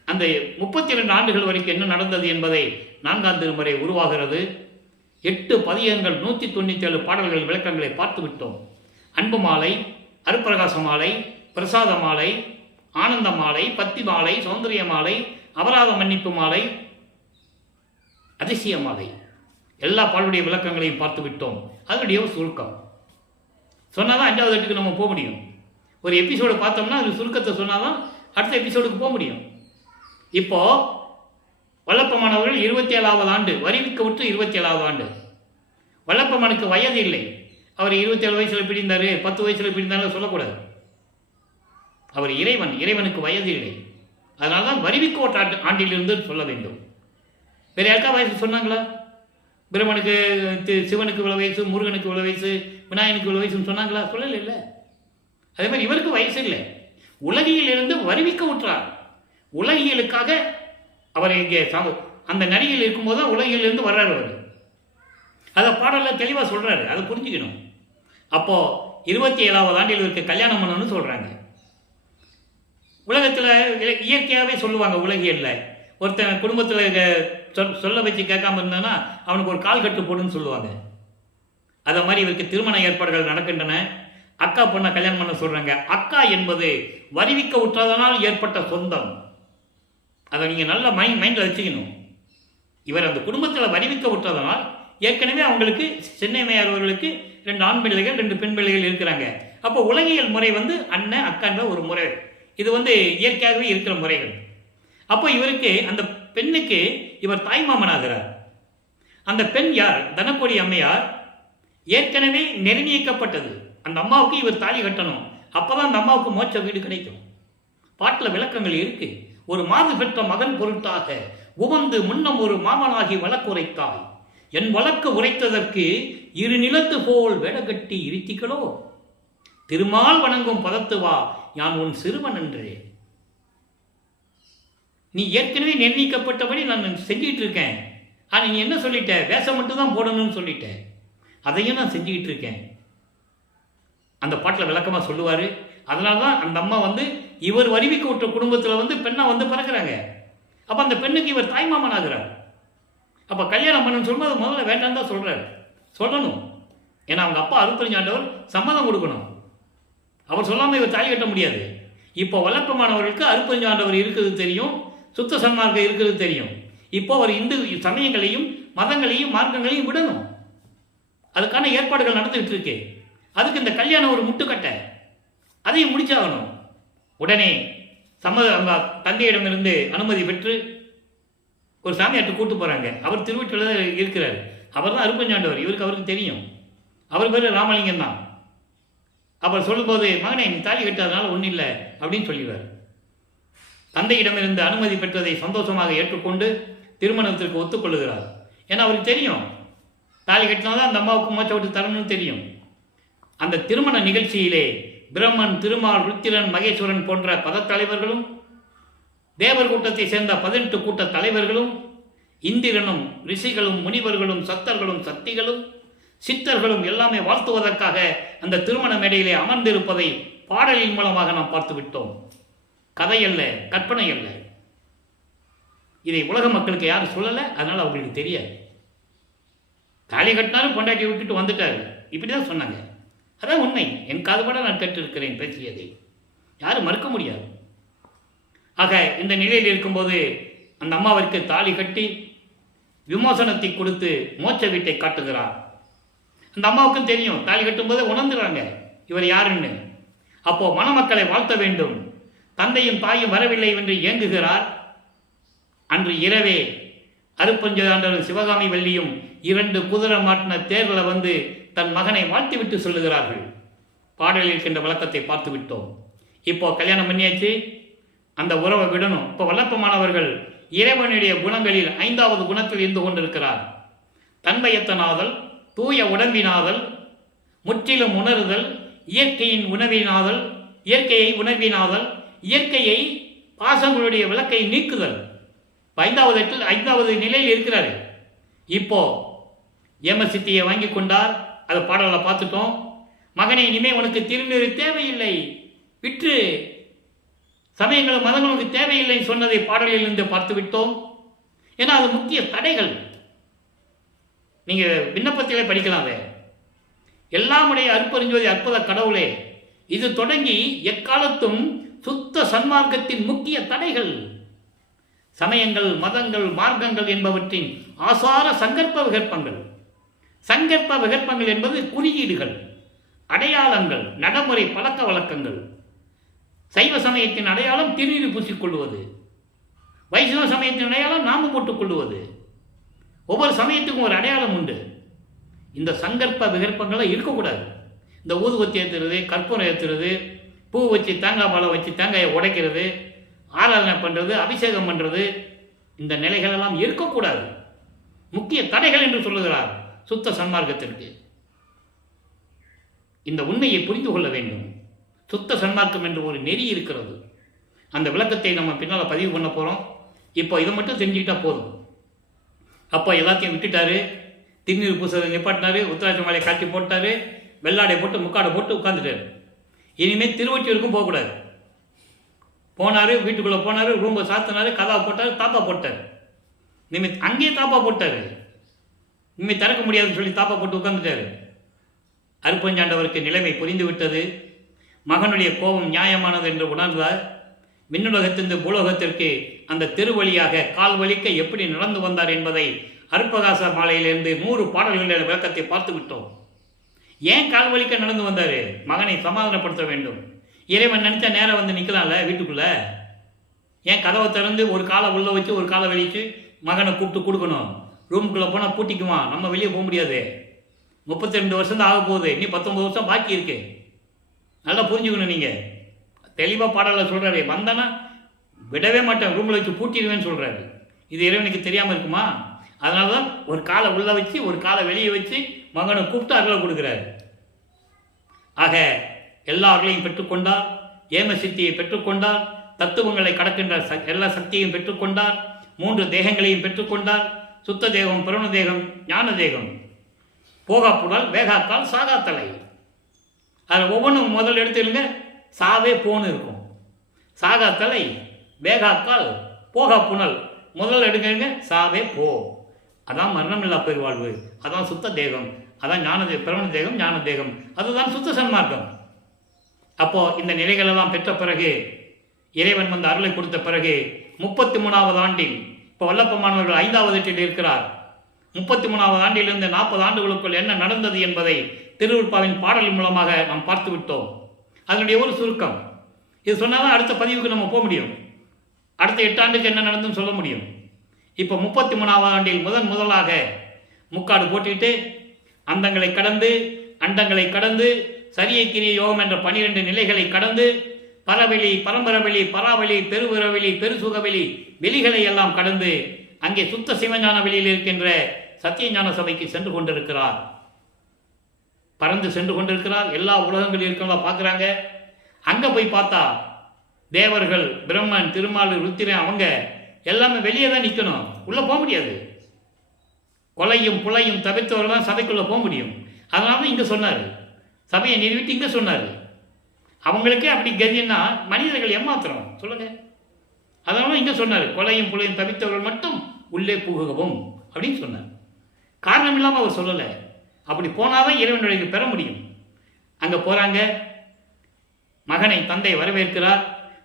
அந்த 32 ஆண்டுகள் வரைக்கும் என்ன நடந்தது என்பதை 4ஆம் திருமுறை உருவாகிறது. 8 பதிகங்கள், 197 பாடல்கள், விளக்கங்களை பார்த்து விட்டோம். அன்பு மாலை, அருப்பிரகாச மாலை, பிரசாத மாலை, ஆனந்த மாலை, பத்தி மாலை, சௌந்தரிய மாலை, அபராத மன்னிப்பு மாலை, அதிசய மாலை, எல்லா பாடலுடைய விளக்கங்களையும் பார்த்து விட்டோம். அதனுடைய சுருக்கம் சொன்னாதான் 5வது எட்டுக்கு நம்ம போக முடியும். ஒரு எபிசோடு பார்த்தோம்னா அது சுருக்கத்தை சொன்னாதான் அடுத்த எபிசோடுக்கு போக முடியும். இப்போ வல்லப்பமானவர்கள் 27வது ஆண்டு, வரிவிக்க விட்டு 27வது ஆண்டு. வல்லப்பமானுக்கு வயது இல்லை. அவர் 27 வயசுல பிடிந்தாரு, 10 வயசுல பிடிந்தாரு சொல்லக்கூடாது. அவர் இறைவனுக்கு வயது இல்லை. அதனால தான் வரிவிக்க ஆண்டிலிருந்து சொல்ல வேண்டும். வேற யாருக்கா வயசு சொன்னாங்களா? பிரம்மனுக்கு, சிவனுக்கு இவ்வளவு வயசு, முருகனுக்கு இவ்வளவு வயசு, விநாயகனுக்கு இவ்வளவு வயசுன்னு சொன்னாங்களா? சொல்லல. இல்லை. அதே மாதிரி இவருக்கு வயசு இல்லை. உலகிலிருந்து வருவிக்க விட்டுறார். உலகியலுக்காக அவர் இங்கே அந்த நடிகையில் இருக்கும்போது தான் உலகிலிருந்து வர்றாரு. அவர் அதை பாடல தெளிவாக சொல்றாரு. அதை புரிஞ்சுக்கணும். அப்போ 27வது ஆண்டில் இருக்க கல்யாணம் பண்ணணும்னு சொல்றாங்க. உலகத்தில் இயற்கையாகவே சொல்லுவாங்க. உலகியல்ல ஒருத்தன் குடும்பத்தில் சொல்ல வச்சு கேட்காம இருந்தானா அவனுக்கு ஒரு கால் கட்டு போடுன்னு சொல்லுவாங்க. அதை மாதிரி இவருக்கு திருமண ஏற்பாடுகள் நடக்கின்றன. அக்கா பொண்ணை கல்யாணம் பண்ண சொல்றாங்க. அக்கா என்பது வருவிக்க உற்றதனால் ஏற்பட்ட சொந்தம். அதை நீங்கள் நல்லா மைண்டில் வச்சுக்கணும். இவர் அந்த குடும்பத்தில் வருவிக்க விட்டதனால் ஏற்கனவே அவங்களுக்கு சென்னைமையார் அவர்களுக்கு 2 ஆண் பிள்ளைகள் 2 பெண் பிள்ளைகள் இருக்கிறாங்க. அப்போ உலகியல் முறை அண்ணன் அக்கான்ற ஒரு முறை, இது இயற்கையாகவே இருக்கிற முறைகள். அப்போ இவருக்கு அந்த பெண்ணுக்கு இவர் தாய்மாமனாகிறார். அந்த பெண் யார்? தனக்கோடி அம்மையார். ஏற்கனவே நிர்ணயிக்கப்பட்டது அந்த அம்மாவுக்கு இவர் தாலி கட்டணும், அப்பதான் அந்த அம்மாவுக்கு மோட்ச வீடு கிடைக்கும். பாட்டில் விளக்கங்கள் இருக்கு. ஒரு மாது பெற்ற மகன் பொருட்டாக உவந்து முன்னம் ஒரு மாமனாகி வழக்குரைத்தாய், என் வழக்கு உரைத்ததற்கு 2 நிலத்து போல் வேடகட்டி இருத்திகளோ, திருமால் வணங்கும் பதத்து வா யான் உன் சிறுவன் என்றே. நீ ஏற்கனவே நிர்ணயிக்கப்பட்டபடி நான் செஞ்சுக்கிட்டு இருக்கேன். ஆனால் நீ என்ன சொல்லிட்ட? வேஷம் மட்டும் தான் போடணும்னு சொல்லிட்ட. அதையும் நான் செஞ்சுக்கிட்டு இருக்கேன். அந்த பாட்டில் விளக்கமாக சொல்லுவார். அதனால தான் அந்த அம்மா இவர் வருவிக்க விட்ட குடும்பத்தில் பெண்ணா பிறக்கிறாங்க. அப்போ அந்த பெண்ணுக்கு இவர் தாய்மாமன் ஆகிறார். அப்போ கல்யாணம் பண்ணணும்னு சொல்லும்போது முதல்ல வேண்டாம் தான் சொல்கிறார். சொல்லணும். ஏன்னா அவங்க அப்பா அருட்பெருஞ்சாண்டவர் சம்மதம் கொடுக்கணும். அவர் சொல்லாமல் இவர் தாலி கட்ட முடியாது. இப்போ வழக்கமானவர்களுக்கு அருட்பெருஞ்சாண்டவர் இருக்கிறது தெரியும், சுத்த சன்மார்க்கம் இருக்கிறது தெரியும். இப்போ அவர் இந்து சமயங்களையும் மதங்களையும் மார்க்கங்களையும் விடணும். அதுக்கான ஏற்பாடுகள் நடந்துகிட்டு இருக்கு. அதுக்கு இந்த கல்யாணம் ஒரு முட்டுக்கட்டை, அதையும் முடிச்சாகணும். உடனே அவங்க தந்தையிடமிருந்து அனுமதி பெற்று ஒரு சாமியார்ட்ட கூட்டு போகிறாங்க. அவர் திருவொற்றியூரில் இருக்கிறார். அவர் தான் அருட்பெருஞ்சாண்டவர். அவருக்கு தெரியும். அவர் பேர் ராமலிங்கம் தான். அவர் சொல்லும்போது, மகனே நீ தாலி கட்டாதனால ஒன்றும் இல்லை அப்படின்னு சொல்லிடுவார். தந்தையிடமிருந்து அனுமதி பெற்றதை சந்தோஷமாக ஏற்றுக்கொண்டு திருமணத்திற்கு ஒத்துக்கொள்ளுகிறார். ஏன்னா அவருக்கு தெரியும் தாலி கட்டினால்தான் அந்த அம்மாவுக்கு மோட்ச விட்டு தரணும்னு தெரியும். அந்த திருமண நிகழ்ச்சியிலே பிரம்மன், திருமால், ருத்திரன், மகேஸ்வரன் போன்ற பதத்தலைவர்களும், தேவர் கூட்டத்தை சேர்ந்த 18 கூட்ட தலைவர்களும், இந்திரனும், ரிஷிகளும், முனிவர்களும், சத்தர்களும், சக்திகளும், சித்தர்களும் எல்லாமே வாழ்த்துவதற்காக அந்த திருமண மேடையிலே அமர்ந்திருப்பதை பாடலின் மூலமாக நாம் பார்த்து விட்டோம். கதையல்ல, கற்பனை அல்ல. இதை உலக மக்களுக்கு யாரும் சொல்லலை, அதனால் அவங்களுக்கு தெரியாது. தாலி கட்டினாலும் பொண்டாட்டி விட்டுட்டு வந்துட்டாரு, இப்படி தான் சொன்னாங்க. அதான் உண்மை. என் காதுபட நான் கேட்டிருக்கிறேன் பேசியதை, யாரும் மறுக்க முடியாது. ஆக இந்த நிலையில் இருக்கும்போது அந்த அம்மாவிற்கு தாலி கட்டி விமோசனத்தை கொடுத்து மோட்ச வீட்டை காட்டுகிறார். அந்த அம்மாவுக்கும் தெரியும், தாலி கட்டும்போது உணர்ந்துறாங்க இவர் யாருன்னு. அப்போ மணமக்களை வாழ்த்த வேண்டும், தந்தையும் தாயும் வரவில்லை என்று ஏங்குகிறார். அன்று இரவே அருட்பெருஞ்சாண்டவரும் சிவகாமி வள்ளியும் 2 குதிரை மாட்டின தேர்ல தன் மகனை வாழ்த்திவிட்டு சொல்லுகிறார்கள். பாடலில் இருக்கின்ற விளக்கத்தை பார்த்து விட்டோம். இப்போ கல்யாணம் பண்ணியாச்சு, அந்த உறவை விடணும். இப்போ வல்லப்பமானவர்கள் இறைவனுடைய குணங்களில் 5வது குணத்தில் இருந்து கொண்டிருக்கிறார். தன்மையத்தனாதல், தூய உடம்பினாதல், முற்றிலும் உணர்தல், இயற்கையின் உணவினாதல், இயற்கையை உணர்வினாதல், இயற்கையை பாசங்களுடைய விளக்கை நீக்குதல். 5வது நிலையில் இருக்கிறாரு. இப்போ ஏமசித்தியை வாங்கி கொண்டார். அதை பாடலில் பார்த்துட்டோம். மகனை இனிமே உனக்கு திருநீறு தேவையில்லை, விற்று சமயங்களும் மதங்களுக்கு தேவையில்லை சொன்னதை பாடலில் இருந்து பார்த்து விட்டோம். ஏன்னா அது முக்கிய தடைகள். நீங்க விண்ணப்பத்திலே படிக்கலாம். அதை எல்லாமுடைய அருட்பெருஞ்சோதி அற்புத கடவுளே, இது தொடங்கி எக்காலத்தும் சுத்த சன்மார்க்கத்தின் முக்கிய தடைகள், சமயங்கள், மதங்கள், மார்க்கங்கள் என்பவற்றின் ஆசார சங்கற்ப விகற்பங்கள். சங்கற்ப விகற்பங்கள் என்பது குறியீடுகள், அடையாளங்கள், நடைமுறை பழக்க வழக்கங்கள். சைவ சமயத்தின் அடையாளம் திருநீர் பூசிக்கொள்வது, வைஷ்ணவ சமயத்தின் அடையாளம் நாமம் போட்டுக் கொள்வது. ஒவ்வொரு சமயத்துக்கும் ஒரு அடையாளம் உண்டு. இந்த சங்கற்ப விகற்பங்களை இருக்கக்கூடாது. இந்த ஊதுவத்தி ஏற்றுறது, கற்பூரம் ஏற்றுறது, பூ வச்சு தேங்காய் பழம் வச்சு தேங்காயை உடைக்கிறது, ஆராதனை பண்ணுறது, அபிஷேகம் பண்ணுறது, இந்த நிலைகளெல்லாம் இருக்கக்கூடாது. முக்கிய தடைகள் என்று சொல்லுகிறார் சுத்த சன்மார்க்கத்திற்கு. இந்த உண்மையை புரிந்து கொள்ள வேண்டும். சுத்த சன்மார்க்கம் என்று ஒரு நெறி இருக்கிறது. அந்த விளக்கத்தை நம்ம பின்னால் பதிவு பண்ண போகிறோம். இப்போ இதை மட்டும் தெரிஞ்சுக்கிட்டா போதும். அப்போ எல்லாத்தையும் விட்டுட்டாரு, திருநீர் பூசதை நிப்பாட்டினாரு, உத்தராட்சி மாலையை காட்டி போட்டாரு, வெள்ளாடை போட்டு முக்காடை போட்டு உட்காந்துட்டாரு. இனிமேல் திருவொற்றியூருக்கும் போகக்கூடாது. போனார், வீட்டுக்குள்ளே போனார், ரூம்பை சாத்தினார், கதா போட்டார், தாப்பா போட்டார். இனிமேல் அங்கேயே தாப்பா போட்டார். இனிமேல் திறக்க முடியாதுன்னு சொல்லி தாப்பா போட்டு உட்காந்துட்டார். அருட்பெருஞ்சாண்டவருக்கு நிலைமை புரிந்து விட்டது. மகனுடைய கோபம் நியாயமானது என்று உணர்ந்தார். விண்ணுலகத்திலிருந்து பூலோகத்திற்கு அந்த தெரு வழியாக கால் வலிக்க எப்படி நடந்து வந்தார் என்பதை அருட்பிரகாச மாலையிலிருந்து 100 பாடல்களின் விளக்கத்தை பார்த்து விட்டோம். ஏன் கால் வலிக்க நடந்து வந்தார்? மகனை சமாதானப்படுத்த வேண்டும். இறைவன் நினைச்சா நேரம் வந்து நிற்கலாம்ல வீட்டுக்குள்ள. ஏன் கதவை திறந்து ஒரு காலை உள்ள வச்சு ஒரு காலை வெளிச்சு மகனை கூப்பிட்டு கொடுக்கணும்? ரூமுக்குள்ளே போனால் பூட்டிக்குவான், நம்ம வெளியே போக முடியாது. 32 வருஷம் தான் ஆக போகுது, இன்னும் 19 வருஷம் பாக்கி இருக்கு. நல்லா புரிஞ்சுக்கணும். நீங்கள் தெளிவாக பாடலில் சொல்கிறாரு, வந்தானா விடவே மாட்டேன், ரூமில் வச்சு பூட்டிடுவேன்னு சொல்கிறாரு. இது இறைவனுக்கு தெரியாமல் இருக்குமா? அதனால தான் ஒரு காலை உள்ளே வச்சு ஒரு காலை வெளியே வச்சு மகனை கூப்பிட்டு அருளை கொடுக்குறாரு. ஆக எல்லா அருளையும் பெற்றுக்கொண்டார், ஏம சித்தியை பெற்றுக்கொண்டார், தத்துவங்களை கடக்கின்ற எல்லா சக்தியையும் பெற்றுக்கொண்டார், 3 தேகங்களையும் பெற்றுக்கொண்டார். சுத்த தேகம், பிரண தேகம், ஞான தேகம், போகாப்புடல், வேகாக்கால், சாகாத்தலை. அதில் ஒவ்வொன்றும் முதல் எடுத்துருங்க. சாவே போன்னு இருக்கும். சாகாத்தலை, வேகாக்கால், போகா புனல் முதல் எடுக்கிறீங்க. சாவே போ, அதான் மரணமில்லா பெருவாழ்வு, அதான் சுத்த தேகம், அதான் ஞான பிரண தேகம், ஞான தேகம், அதுதான் சுத்த சன்மார்க்கம். அப்போ இந்த நிலைகளெல்லாம் பெற்ற பிறகு, இறைவன் வந்து அருளை கொடுத்த பிறகு 33வது ஆண்டில், இப்போ வல்லப்பமானவர்கள் 5வது எட்டில் இருக்கிறார். 33வது ஆண்டிலிருந்து 40 ஆண்டுகளுக்குள் என்ன நடந்தது என்பதை திருவிற்பாவின் பாடல் மூலமாக நாம் பார்த்து விட்டோம். அதனுடைய ஒரு சுருக்கம் இது சொன்னால்தான் அடுத்த பதிவுக்கு நம்ம போக முடியும். அடுத்த 8 ஆண்டுக்கு என்ன நடந்துன்னு சொல்ல முடியும். இப்போ 33வது ஆண்டில் முதலாக முக்காடு போட்டுக்கிட்டு அந்தங்களை கடந்து, அண்டங்களை கடந்து, சரியை கிரிய யோகம் என்ற 12 நிலைகளை கடந்து, பரவெளி, பரம்பரவெளி, பராவெளி, பெருவிரவெளி, பெருசுகவெளி வெளிகளை எல்லாம் கடந்து அங்கே சுத்த சிவஞான வெளியில் இருக்கின்ற சத்தியஞான சபைக்கு சென்று கொண்டிருக்கிறார். பறந்து சென்று கொண்டிருக்கிறார். எல்லா உலகங்களும் இருக்கிறதா பார்க்குறாங்க. அங்கே போய் பார்த்தா தேவர்கள், பிரம்மன், திருமால், ருத்திரன் அவங்க எல்லாமே வெளியே தான் நிற்கணும், உள்ளே போக முடியாது. கொலையும் புலையும் தவிர்த்தவர்கள் தான் சபைக்குள்ளே போக முடியும். அதனால தான் இங்கே சொன்னார், சபையை நிறுவிட்டு இங்கே சொன்னார். அவங்களுக்கே அப்படி கதின்னா மனிதர்கள் ஏமாத்திரம் சொல்லுங்க. அதனால இங்கே சொன்னார், கொலையும் புலையும் தவிர்த்தவர்கள் மட்டும் உள்ளே புகவும் அப்படின்னு சொன்னார். காரணம் இல்லாமல் அவர் சொல்லலை. அப்படி போனாதான் இறைவனுடைய பெற முடியும். அங்கே போகிறாங்க. மகனை தந்தை வரவேற்கிறார்.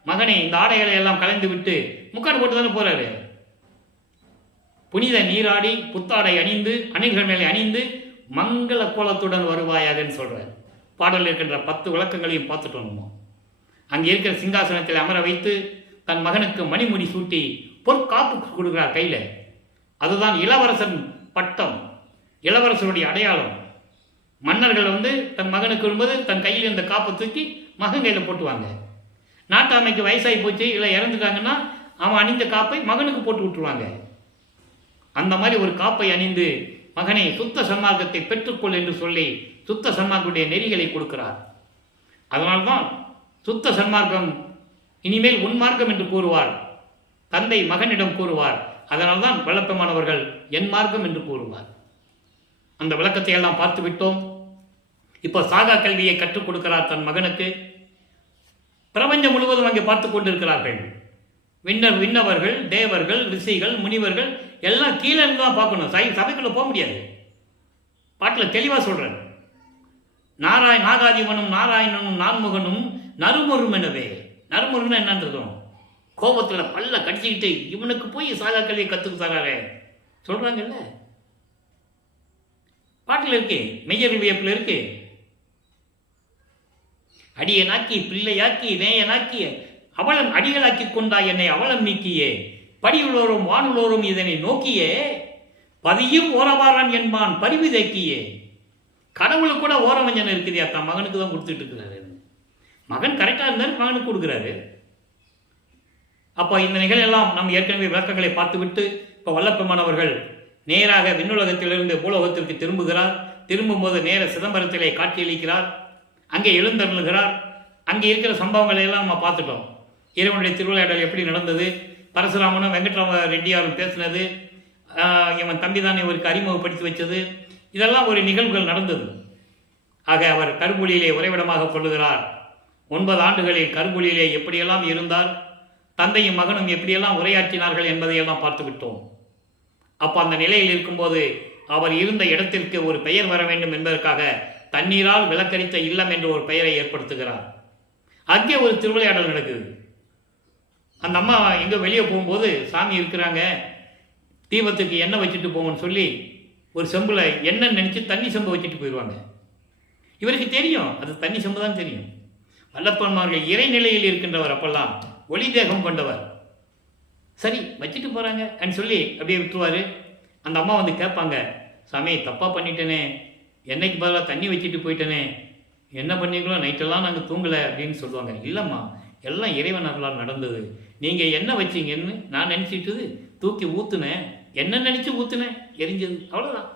மகனை இந்த ஆடைகளை எல்லாம் கலைந்து விட்டு முக்காடு போட்டு தானே போறாரு. புனித நீராடி புத்தாடை அணிந்து அணில்கள் மேலே அணிந்து மங்கள கோலத்துடன் வருவாயாகன்னு சொல்றார். பாடலில் இருக்கின்ற 10 விளக்கங்களையும் பார்த்துட்டு வரணும். அங்கே இருக்கிற சிங்காசனத்தில் அமர வைத்து தன் மகனுக்கு மணிமுடி சூட்டி பொற்காப்பு கொடுக்கிறார் கையில். அதுதான் இளவரசன் பட்டம், இளவரசருடைய அடையாளம். மன்னர்கள் வந்து தன் மகனுக்கு வரும்போது தன் கையில் இந்த காப்பை தூக்கி மகன் கையில் போட்டுவாங்க. நாட்டாமைக்கு வயசாகி போச்சு, இல்லை இறந்துட்டாங்கன்னா அவன் அணிந்த காப்பை மகனுக்கு போட்டு விட்டுருவாங்க. அந்த மாதிரி ஒரு காப்பை அணிந்து மகனை சுத்த சன்மார்க்கத்தை பெற்றுக்கொள் என்று சொல்லி சுத்த சன்மார்க்கத்துடைய நெறிகளை கொடுக்கிறார். அதனால்தான் சுத்த சன்மார்க்கம் இனிமேல் உன்மார்க்கம் என்று கூறுவார். தந்தை மகனிடம் கூறுவார். அதனால்தான் வல்லப்பமானவர்கள் என் மார்க்கம் என்று கூறுவார். அந்த விளக்கத்தை எல்லாம் பார்த்து விட்டோம். இப்போ சாகா கல்வியை கற்றுக் கொடுக்கிறார் தன் மகனுக்கு. பிரபஞ்சம் முழுவதும் அங்கே பார்த்து கொண்டிருக்கிறார்கள். விண்ணவர்கள், தேவர்கள், ரிஷிகள், முனிவர்கள் எல்லாம் கீழே இருந்து தான் பார்க்கணும். சபைக்குள்ள போக முடியாது. பாட்டில் தெளிவாக சொல்றேன். நாகாதிவனும் நாராயணனும் நான்முகனும் நறுமொரும் எனவே. நறுமொருன்னு என்னன்றதும் கோபத்தில் பல்ல கடிச்சிக்கிட்டு இவனுக்கு போய் சாகா கல்வியை கற்றுக்கு தராரு சொல்றாங்கல்ல. பாட்டில் இருக்கு, மெய்யர் வியப்பில் இருக்கு. அடியனாக்கி பிள்ளையாக்கி நேயனாக்கி அவளம் அடிகளாக்கி கொண்டாய் என்னை அவளம் நீக்கியே படியுள்ளோரும் வானுள்ளோரும் இதனை நோக்கியே பதியும் ஓரவாரன் என்பான் பரிவு தேக்கியே. கடவுளுக்கு கூட ஓரவஞ்சனை இருக்குது. தன் மகனுக்கு தான் கொடுத்துட்டு இருக்கிறாரு. மகன் கரெக்டாக இருந்தாலும் மகனுக்கு கொடுக்குறாரு. அப்போ இந்த நிகழ்வெல்லாம் நாம் ஏற்கனவே விளக்கங்களை பார்த்துவிட்டு இப்போ வல்லப்பெருமானவர்கள் நேராக விண்ணுலகத்திலிருந்து பூலோகத்திற்கு திரும்புகிறார். திரும்பும்போது நேர சிதம்பரத்திலே காட்சியளிக்கிறார். அங்கே எழுந்தருளுகிறார். அங்கே இருக்கிற சம்பவங்களை எல்லாம் நம்ம பார்த்துட்டோம். இறைவனுடைய திருவிளையாடல் எப்படி நடந்தது, பரசுராமனும் வெங்கட்ராம ரெட்டியாரும் பேசினது, இவன் தம்பிதான் இவருக்கு அறிமுகப்படுத்தி வச்சது, இதெல்லாம் ஒரு நிகழ்வுகள் நடந்தது. ஆக அவர் கரும்புலியிலே உறைவிடமாக கொள்ளுகிறார். 9 ஆண்டுகளில் கரும்புலியிலே எப்படியெல்லாம் இருந்தார், தந்தையும் மகனும் எப்படியெல்லாம் உரையாற்றினார்கள் என்பதையெல்லாம் பார்த்து விட்டோம். அப்போ அந்த நிலையில் இருக்கும்போது அவர் இருந்த இடத்திற்கு ஒரு பெயர் வர வேண்டும் என்பதற்காக தண்ணீரால் விளக்கரித்த இல்லம் என்ற ஒரு பெயரை ஏற்படுத்துகிறார். அங்கே ஒரு திருவிளையாடல் நடக்குது. அந்த அம்மா எங்கே வெளியே போகும்போது சாமி இருக்கிறாங்க, தீபத்துக்கு எண்ணெய் வச்சுட்டு போவோம்னு சொல்லி ஒரு செம்பில் எண்ணெய் நினச்சி தண்ணி செம்பு வச்சுட்டு போயிடுவாங்க. இவருக்கு தெரியும் அது தண்ணி செம்பு தான் தெரியும். வல்லப்பன்மார்கள் இறைநிலையில் இருக்கின்றவர், அப்பெல்லாம் ஒளி தேகம் கொண்டவர். சரி வச்சுட்டு போகிறாங்க அப்படின்னு சொல்லி அப்படியே விட்டுருவார். அந்த அம்மா வந்து கேட்பாங்க, சாமி தப்பாக பண்ணிட்டேனே, எண்ணெய்க்கு பதிலாக தண்ணி வச்சுட்டு போயிட்டேனே, என்ன பண்ணிங்களோ நைட்டெல்லாம் நாங்கள் தூங்கலை அப்படின்னு சொல்லுவாங்க. இல்லைம்மா, எல்லாம் இறைவன் அருளால் நடந்தது. நீங்கள் என்ன வச்சிங்கன்னு நான் நினச்சிட்டு தூக்கி ஊற்றுனேன், என்ன நினச்சி ஊற்றுனேன், எரிஞ்சது, அவ்வளோதான்.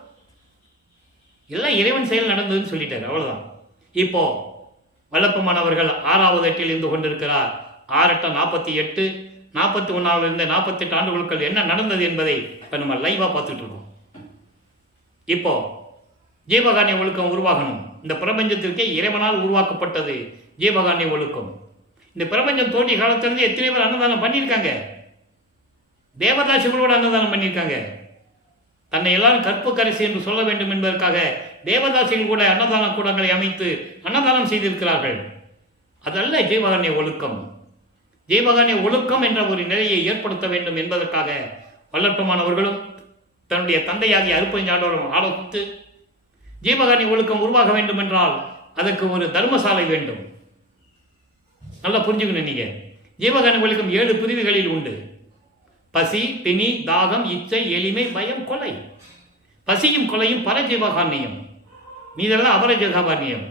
எல்லாம் இறைவன் செயல் நடந்ததுன்னு சொல்லிட்டார், அவ்வளோதான். இப்போ வல்லப்பமானவர்கள் 6வது எட்டில் இருந்து கொண்டிருக்கிறார். 6 8 48, 41 48 ஆண்டுகளுக்குள் என்ன நடந்தது என்பதை இப்போ நம்ம லைவாக பார்த்துட்டு இருக்கோம். இப்போ ஜீவகாருண்ய ஒழுக்கம் உருவாகணும். இந்த பிரபஞ்சத்திற்கே இறைவனால் உருவாக்கப்பட்டது ஜீவகாருண்ய ஒழுக்கம். இந்த பிரபஞ்சம் தோன்றிய காலத்திலிருந்து எத்தனை பேர் அன்னதானம் பண்ணியிருக்காங்க? தேவதாசிகளோடு அன்னதானம் பண்ணியிருக்காங்க. தன்னை எல்லாரும் கற்புக்கரசி என்று சொல்ல வேண்டும் என்பதற்காக தேவதாசிகள் கூட அன்னதான கூடங்களை அமைத்து அன்னதானம் செய்திருக்கிறார்கள். அதல்ல ஜீவகாருண்ய ஒழுக்கம். ஜீவகாருண்ய ஒழுக்கம் என்ற ஒரு நிலையை ஏற்படுத்த வேண்டும் என்பதற்காக வல்லற்பமானவர்களும் தன்னுடைய தந்தையாகிய அருப்பஞ்சாண்டவரும் ஆலோசித்து ஜீவகாருண்ய ஒழுக்கம் உருவாக வேண்டும் என்றால் அதற்கு ஒரு தர்மசாலை வேண்டும். நல்லா புரிஞ்சுக்கணும். நீங்க ஜீவகாருண்ய ஒழுக்கம் 7 பிரிவுகளில் உண்டு. பசி, பிணி, தாகம், இச்சை, எளிமை, பயம், கொலை. பசியும் கொலையும் பரஜீவகாருண்யம், மீதெல்லாம் அபரஜீவகாருண்யம்.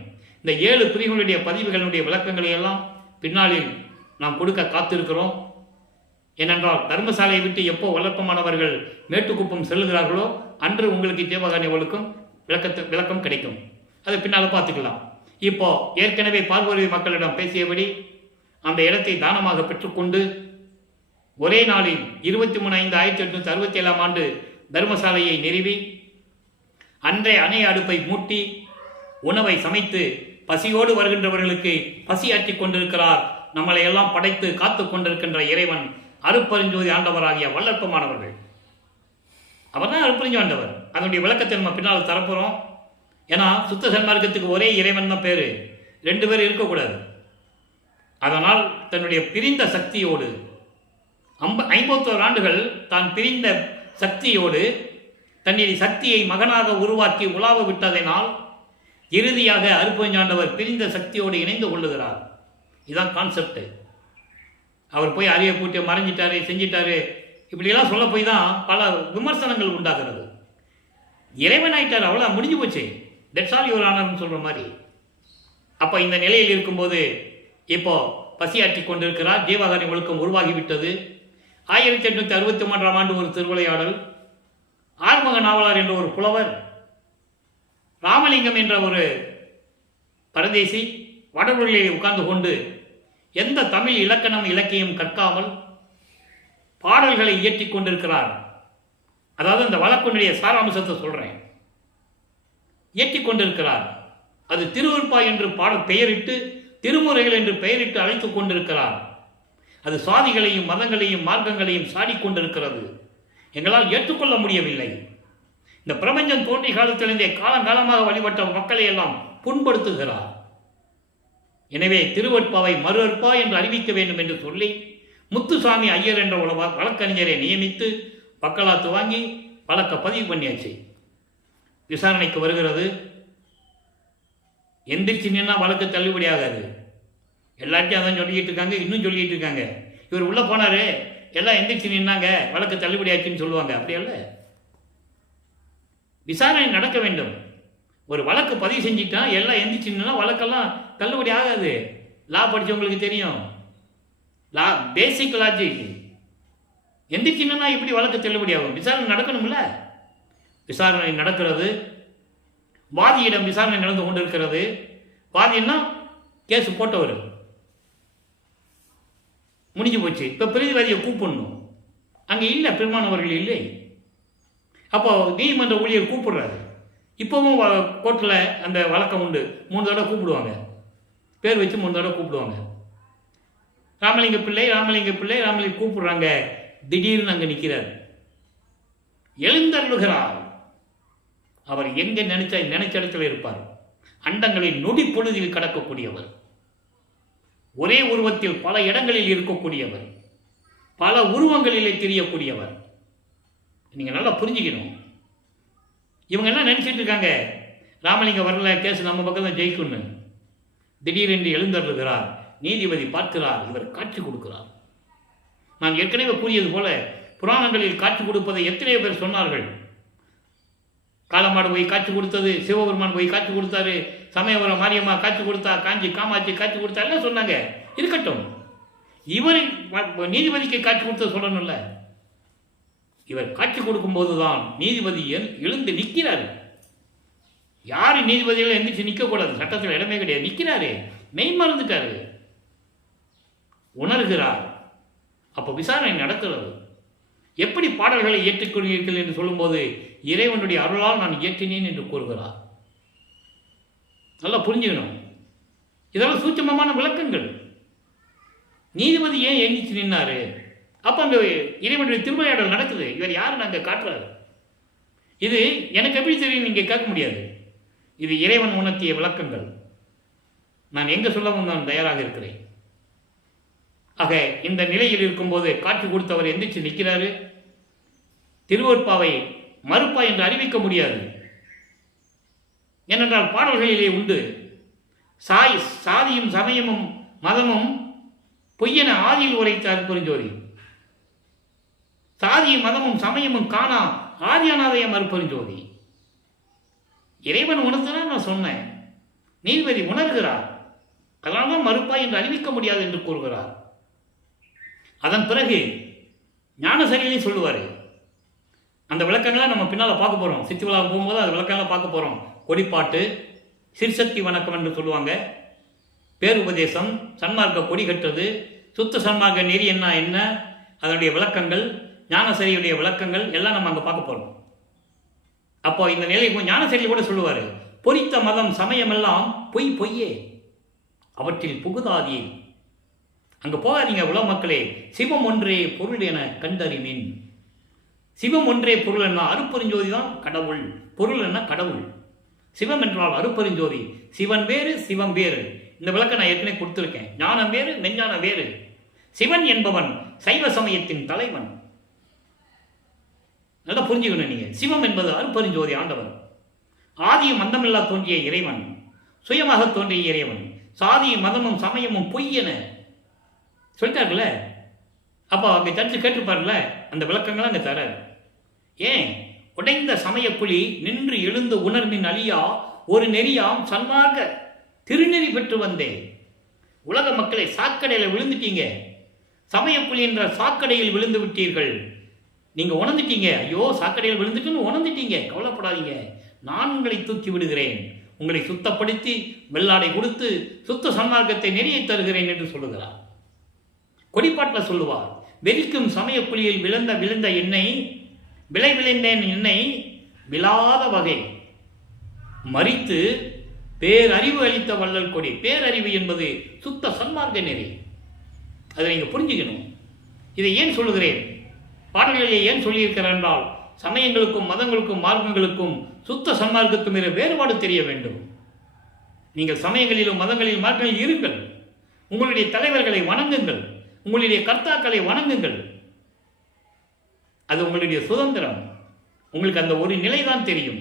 இந்த 7 பிரிவுகளுடைய பதிவுகளுடைய விளக்கங்களை எல்லாம் பின்னாளில் நாம் கொடுக்க காத்திருக்கிறோம். ஏனென்றால் தர்மசாலையை விட்டு எப்போ வல்லப்பமானவர்கள் மேட்டுக்குப்பம் செல்லுகிறார்களோ அன்று உங்களுக்கு ஜீவகாருண்ய ஒழுக்கம் விளக்கம் கிடைக்கும். அதை பின்னால் பார்த்துக்கலாம். இப்போ ஏற்கனவே பார்வதி மக்களிடம் பேசியபடி அந்த இடத்தை தானமாக பெற்றுக்கொண்டு ஒரே நாளில் 23/5/1867 தர்மசாலையை நிறுவி அன்றைய அணைய அடுப்பை மூட்டி உணவை சமைத்து பசியோடு வருகின்றவர்களுக்கு பசியாற்றிக் கொண்டிருக்கிறார். நம்மளை எல்லாம் படைத்து காத்து கொண்டிருக்கின்ற இறைவன் அருட்பெருஞ்சோதி ஆண்டவராகிய வல்லற்பமானவர்கள். அவர் தான் அருட்பெருஞ்சோதி ஆண்டவர். அதனுடைய விளக்கத்தை நம்ம பின்னால் தரப்போகிறோம். ஏன்னா சுத்த சன்மார்க்கத்துக்கு ஒரே இறைவன் தான் பேர், 2 பேர் இருக்கக்கூடாது. அதனால் தன்னுடைய பிரிந்த சக்தியோடு 51 ஆண்டுகள் தான் பிரிந்த சக்தியோடு தன்னுடைய சக்தியை மகனாக உருவாக்கி உலாவ விட்டதனால் இறுதியாக அருட்பெருஞ்சாண்டவர் பிரிந்த சக்தியோடு இணைந்து கொள்ளுகிறார். இதுதான் கான்செப்ட். அவர் போய் அறிவை கூட்டி மறைஞ்சிட்டாரு, செஞ்சிட்டாரு, இப்படியெல்லாம் சொல்ல போய் தான் பல விமர்சனங்கள் உண்டாகிறது. இறைவன் ஆயிட்டார், அவ்வளோ முடிஞ்சு போச்சு, தட்ஸ் ஆல் யுவர் ஆனர்னு சொல்கிற மாதிரி. அப்போ இந்த நிலையில் இருக்கும்போது இப்போ பசியாற்றி கொண்டிருக்கிறார். ஜீவகாருண்ய ஒழுக்கம் உருவாகிவிட்டது. 1863 ஒரு திருவிளையாடல். ஆறுமுக நாவலர் என்ற ஒரு புலவர், ராமலிங்கம் என்ற ஒரு பரதேசி வடமொழியை உட்கார்ந்து கொண்டு எந்த தமிழ் இலக்கணம் இலக்கியம் கற்காமல் பாடல்களை இயற்றி கொண்டிருக்கிறார். அதாவது இந்த வழக்குடைய சாராம்சத்தை சொல்றேன். இயற்றி கொண்டிருக்கிறார். அது திருவருப்பா என்று பெயரிட்டு திருமுறைகள் என்று பெயரிட்டு அழைத்துக் கொண்டிருக்கிறார். அது சாதிகளையும் மதங்களையும் மார்க்கங்களையும் சாடிக்கொண்டிருக்கிறது. எங்களால் ஏற்றுக்கொள்ள முடியவில்லை. இந்த பிரபஞ்சம் தோன்றிய காலத்திலிருந்தே காலங்காலமாக வழிபட்ட மக்களை எல்லாம் புண்படுத்துகிறார். எனவே திருவற்பாவை மறு அற்பா என்று அறிவிக்க வேண்டும் என்று சொல்லி முத்துசாமி ஐயர் என்ற வழக்கறிஞரை நியமித்து வக்காலத்து வாங்கி வழக்க பதிவு பண்ணியாச்சு. விசாரணைக்கு வருகிறது. எந்திரிச்சு நின்னா வழக்கு தள்ளுபடி ஆகாது. எல்லாத்தையும் அதான் சொல்லிக்கிட்டு இருக்காங்க, இன்னும் சொல்லிக்கிட்டு இருக்காங்க. இவர் உள்ளே போனார், எல்லாம் எந்திரிச்சு நின்னாங்க, வழக்கு தள்ளுபடி ஆச்சுன்னு சொல்லுவாங்க. அப்படியல்ல, விசாரணை நடக்க வேண்டும். ஒரு வழக்கு பதிவு செஞ்சுட்டா எல்லாம் எந்திரிச்சு நின்னா வழக்கெல்லாம் தள்ளுபடி ஆகாது. லா படித்தவங்களுக்கு தெரியும். லா பேசிக் லாஜிக். எந்திரிச்சுன்னா இப்படி வழக்கு தள்ளுபடி ஆகும். விசாரணை நடக்கணும்ல. விசாரணை நடக்கிறது. வாதியிடம் விசாரணை நடந்து கொண்டிருக்கிறது. வாதின்னா கேஸ் போட்டவர் முடிஞ்சு போச்சு. இப்போ பிரதிவாதியை கூப்பிடணும். அங்கே இல்லை, பெருமானவர்கள் இல்லை. அப்போ நீதிமன்ற ஊழியர் கூப்பிடுறாரு. இப்போவும் கோர்ட்டில் அந்த வழக்கம் உண்டு. 3 தடவை கூப்பிடுவாங்க, பேர் வச்சு 3 தடவை கூப்பிடுவாங்க. ராமலிங்க பிள்ளை கூப்பிடுறாங்க. திடீர்னு அங்கே நிற்கிறார். எழுந்தருளுகிறார். அவர் எங்கே நினைச்ச இடத்துல இருப்பார். அண்டங்களில் நொடி பொழுதில் கடக்கக்கூடியவர். ஒரே உருவத்தில் பல இடங்களில் இருக்கக்கூடியவர். பல உருவங்களிலே தெரியக்கூடியவர். நீங்கள் நல்லா புரிஞ்சுக்கணும். இவங்க என்ன நினச்சிட்டு இருக்காங்க, ராமலிங்கம் வரல, கேஸ் நம்ம பக்கம் தான் ஜெயிக்கும்னு. திடீரென்று எழுந்தருளுகிறார், நீதிபதி பார்க்கிறார், இவர் காட்சி கொடுக்கிறார். நான் ஏற்கனவே கூறியது போல புராணங்களில் காட்சி கொடுப்பதை எத்தனையோ பேர் சொன்னார்கள். காலமாடு போய் காட்சி கொடுத்தது, சிவபெருமான் போய் காட்சி கொடுத்தாரு, சமயபுரம் மாரியம்மா காட்சி கொடுத்தா, காஞ்சி காமாட்சி காட்சி கொடுத்தா, எல்லாம் சொன்னாங்க. இருக்கட்டும், இவர் நீதிபதிக்கு காட்சி கொடுத்த சொல்லணும்ல. இவர் காட்சி கொடுக்கும்போது தான் நீதிபதி எழுந்து நிற்கிறாரு. யார் நீதிபதிகள் எந்திரிச்சு நிற்கக்கூடாது, சட்டத்தில் இடமே கிடையாது. நிற்கிறாரு, மெய் மறந்துட்டாரு, உணர்கிறார். அப்போ விசாரணை நடக்கிறது. எப்படி பாடல்களை ஏற்றுக்கொள்கிறீர்கள் என்று சொல்லும்போது, இறைவனுடைய அருளால் நான் இயற்றினேன் என்று கூறுகிறார். நல்லா புரிஞ்சுக்கணும். இதெல்லாம் சூட்சமமான விளக்கங்கள். நீதிபதி ஏன் எந்திரிச்சு நின்னாரு? அப்போ அங்கே இறைவனுடைய திருவிளையாடல் நடக்குது. இவர் யார் நாங்கள் காட்டுறாரு. இது எனக்கு எப்படி தெரியும் நீங்கள் கேட்க முடியாது. இது இறைவன் உணர்த்திய விளக்கங்கள். நான் எங்கே சொல்லவும் நான் தயாராக இருக்கிறேன். ஆக இந்த நிலையில் இருக்கும்போது காட்சி கொடுத்தவர் எந்திரிச்சு நிற்கிறாரு. திருவொற்பாவை மறுப்பா என்று அறிவிக்க முடியாது. ஏனென்றால் பாடல்களிலே உண்டு, சாதியும் சமயமும் மதமும் பொய்யென ஆதியில் உரைத்த அருட்பெருஞ்சோதி. சாதியும் மதமும் சமயமும் காணா ஆதியானாதைய மறுபெருஞ்சோதி. இறைவன் உணர்ந்தனா நான் சொன்னேன். நீதிபதி உணர்கிறார். அதனால்தான் மறுப்பா என்று அறிவிக்க முடியாது என்று கூறுகிறார். அதன் பிறகு ஞானசரியிலையும் சொல்லுவார். அந்த விளக்கங்களை நம்ம பின்னால் பார்க்க போகிறோம். சித்தி விழா போகும்போது அது விளக்கங்களை பார்க்க போகிறோம். கொடிப்பாட்டு, சிற்சக்தி வணக்கம் என்று சொல்லுவாங்க, பேருபதேசம், சன்மார்க்க கொடி கட்டுறது, சுத்த சன்மார்க்க நெறி என்ன, அதனுடைய விளக்கங்கள், ஞானசரியுடைய விளக்கங்கள் எல்லாம் நம்ம அங்கே பார்க்க போகிறோம். அப்போ இந்த நிலையை ஞானசரியில் கூட சொல்லுவார், பொறித்த மதம் சமயமெல்லாம் பொய்யே, அவற்றில் புகுதாதியே. அங்கே போகாதீங்க உலக மக்களே. சிவம் ஒன்றே பொருள் என கண்டறிவேன். சிவம் ஒன்றே பொருள் என்ன? அருட்பெருஞ்சோதி தான் கடவுள். பொருள் என்ன? கடவுள். சிவம் என்றால் அருட்பெருஞ்சோதி. சிவன் வேறு, சிவம் வேறு. இந்த விளக்கம் நான் ஏற்கனவே கொடுத்துருக்கேன். ஞானம் வேறு, மெஞ்ஞானம் வேறு. சிவன் என்பவன் சைவ சமயத்தின் தலைவன். நல்லா புரிஞ்சுக்கணும் நீங்க. சிவம் என்பது அருட்பெருஞ்சோதி ஆண்டவர். ஆதியும் அந்தமில்லா தோன்றிய இறைவன், சுயமாக தோன்றிய இறைவன். சாதியும் மதமும் சமயமும் பொய்யென சொல்லிட்டார்கள. அப்போ அங்கே தடுத்து கேட்டுப்பார்ல, அந்த விளக்கங்கள் அங்கே தர. ஏன் உடைந்த சமயப்புலி நின்று எழுந்து உணர்வின் அழியா ஒரு நெறியாம் சன்மார்க்க திருநெறி பெற்று வந்தேன். உலக மக்களை சாக்கடையில் விழுந்துட்டீங்க. சமயப்புலி என்ற சாக்கடையில் விழுந்து விட்டீர்கள். நீங்க உணர்ந்துட்டீங்க. ஐயோ சாக்கடையில் விழுந்துட்டுன்னு உணர்ந்துட்டீங்க. கவலைப்படாதீங்க, நான் உங்களை தூக்கி விடுகிறேன். உங்களை சுத்தப்படுத்தி வெள்ளாடை கொடுத்து சுத்த சன்மார்க்கத்தை நெறியை தருகிறேன் என்று சொல்லுகிறார். கொடிப்பாட்டில் சொல்லுவார், வெறிக்கும் சமயப்புலியில் விழுந்த எண்ணெய், விளைந்தேன் எண்ணெய் விழாத வகை மறித்து பேரறிவு அளித்த வள்ளல் கொடி. பேரறிவு என்பது சுத்த சன்மார்க்க நெறி. அதை நீங்கள் புரிஞ்சுக்கணும். இதை ஏன் சொல்லுகிறேன், பாடல்களிலே ஏன் சொல்லியிருக்கிறேன் என்றால், சமயங்களுக்கும் மதங்களுக்கும் மார்க்கங்களுக்கும் சுத்த சன்மார்க்கத்தும் வேறுபாடு தெரிய வேண்டும். நீங்கள் சமயங்களிலும் மதங்களிலும் மார்க்கங்களில் இருங்கள். உங்களுடைய தலைவர்களை வணங்குங்கள், உங்களுடைய கர்த்தாக்களை வணங்குங்கள். அது உங்களுடைய சுதந்திரம். உங்களுக்கு அந்த ஒரு நிலை தான் தெரியும்.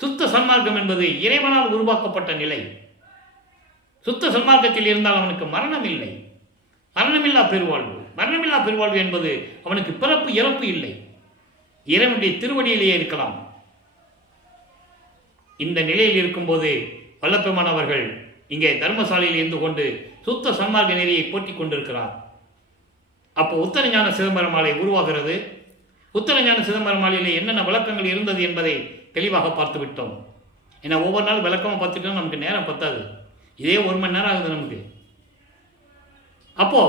சுத்த சன்மார்க்கம் என்பது இறைவனால் உருவாக்கப்பட்ட நிலை. சுத்த சன்மார்க்கத்தில் இருந்தால் அவனுக்கு மரணம் இல்லை, மரணமில்லா பெருவாழ்வு. மரணமில்லா பெருவாழ்வு என்பது அவனுக்கு பிறப்பு இறப்பு இல்லை, இறைவனுடைய திருவடியிலேயே இருக்கலாம். இந்த நிலையில் இருக்கும்போது வல்லப்பெருமானவர்கள் இங்கே தர்மசாலையில் இருந்து கொண்டு சுத்த சன்மார்க்க நெறியை போட்டிக் கொண்டிருக்கிறார். அப்போ உத்தரஞான சிதம்பரமாலை உருவாகிறது. உத்தரஞான சிதம்பரமாலையில் என்னென்ன விளக்கங்கள் இருந்தது என்பதை தெளிவாக பார்த்து விட்டோம். ஏன்னா ஒவ்வொரு நாள் விளக்கமாக பார்த்துட்டோம், நமக்கு நேரம் பத்தாது. இதே 1 மணி நேரம் ஆகுது நமக்கு. அப்போ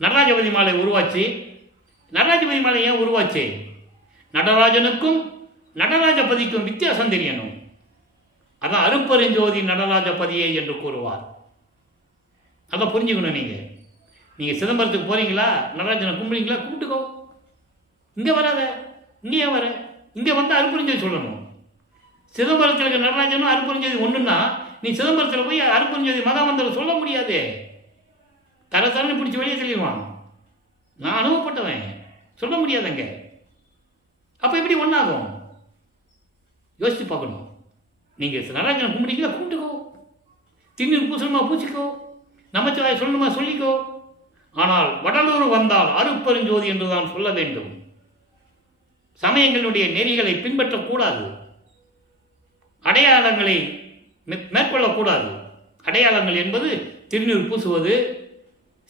நடராஜபதி மாலை உருவாச்சு. நடராஜபதி மாலை ஏன் உருவாச்சு? நடராஜனுக்கும் நடராஜபதிக்கும் வித்தியாசம் தெரியணும். அதான் அருட்பெருஞ்சோதி நடராஜபதியே என்று கூறுவார். அதை புரிஞ்சுக்கணும். நீங்கள் சிதம்பரத்துக்கு போறீங்களா, நடராஜனை கும்பிடுங்களா, கும்பிட்டுக்கோ. இங்கே வராத, இங்கேயே வர. இங்கே வந்து அருட்பெருஞ்சோதி சொல்லணும். சிதம்பரத்தில் இருக்க நடராஜனும் அருட்பெருஞ்சோதி ஒன்றுன்னா, நீ சிதம்பரத்தில் போய் அருட்பெருஞ்சோதி மகாமந்திரம் சொல்ல முடியாது. தரன்னு பிடிச்சி வெளியே தெளிவான். நான் அனுபவப்பட்டவன், சொல்ல முடியாதங்க. அப்போ எப்படி ஒன்றாகும்? யோசித்து பார்க்கணும். நீங்கள் நடராஜனை கும்பிட்டீங்களா, கும்பிட்டுக்கோ. திருநீர் பூசணுமா பூச்சிக்கோ, நமச்சிவாய சொல்லணுமா சொல்லிக்கோ. ஆனால் வடலூர் வந்தால் அருட்பெருஞ்சோதி என்று தான் சொல்ல வேண்டும். சமயங்களுடைய நெறிகளை பின்பற்றக்கூடாது, அடையாளங்களை மேற்கொள்ளக்கூடாது. அடையாளங்கள் என்பது திருநீர் பூசுவது,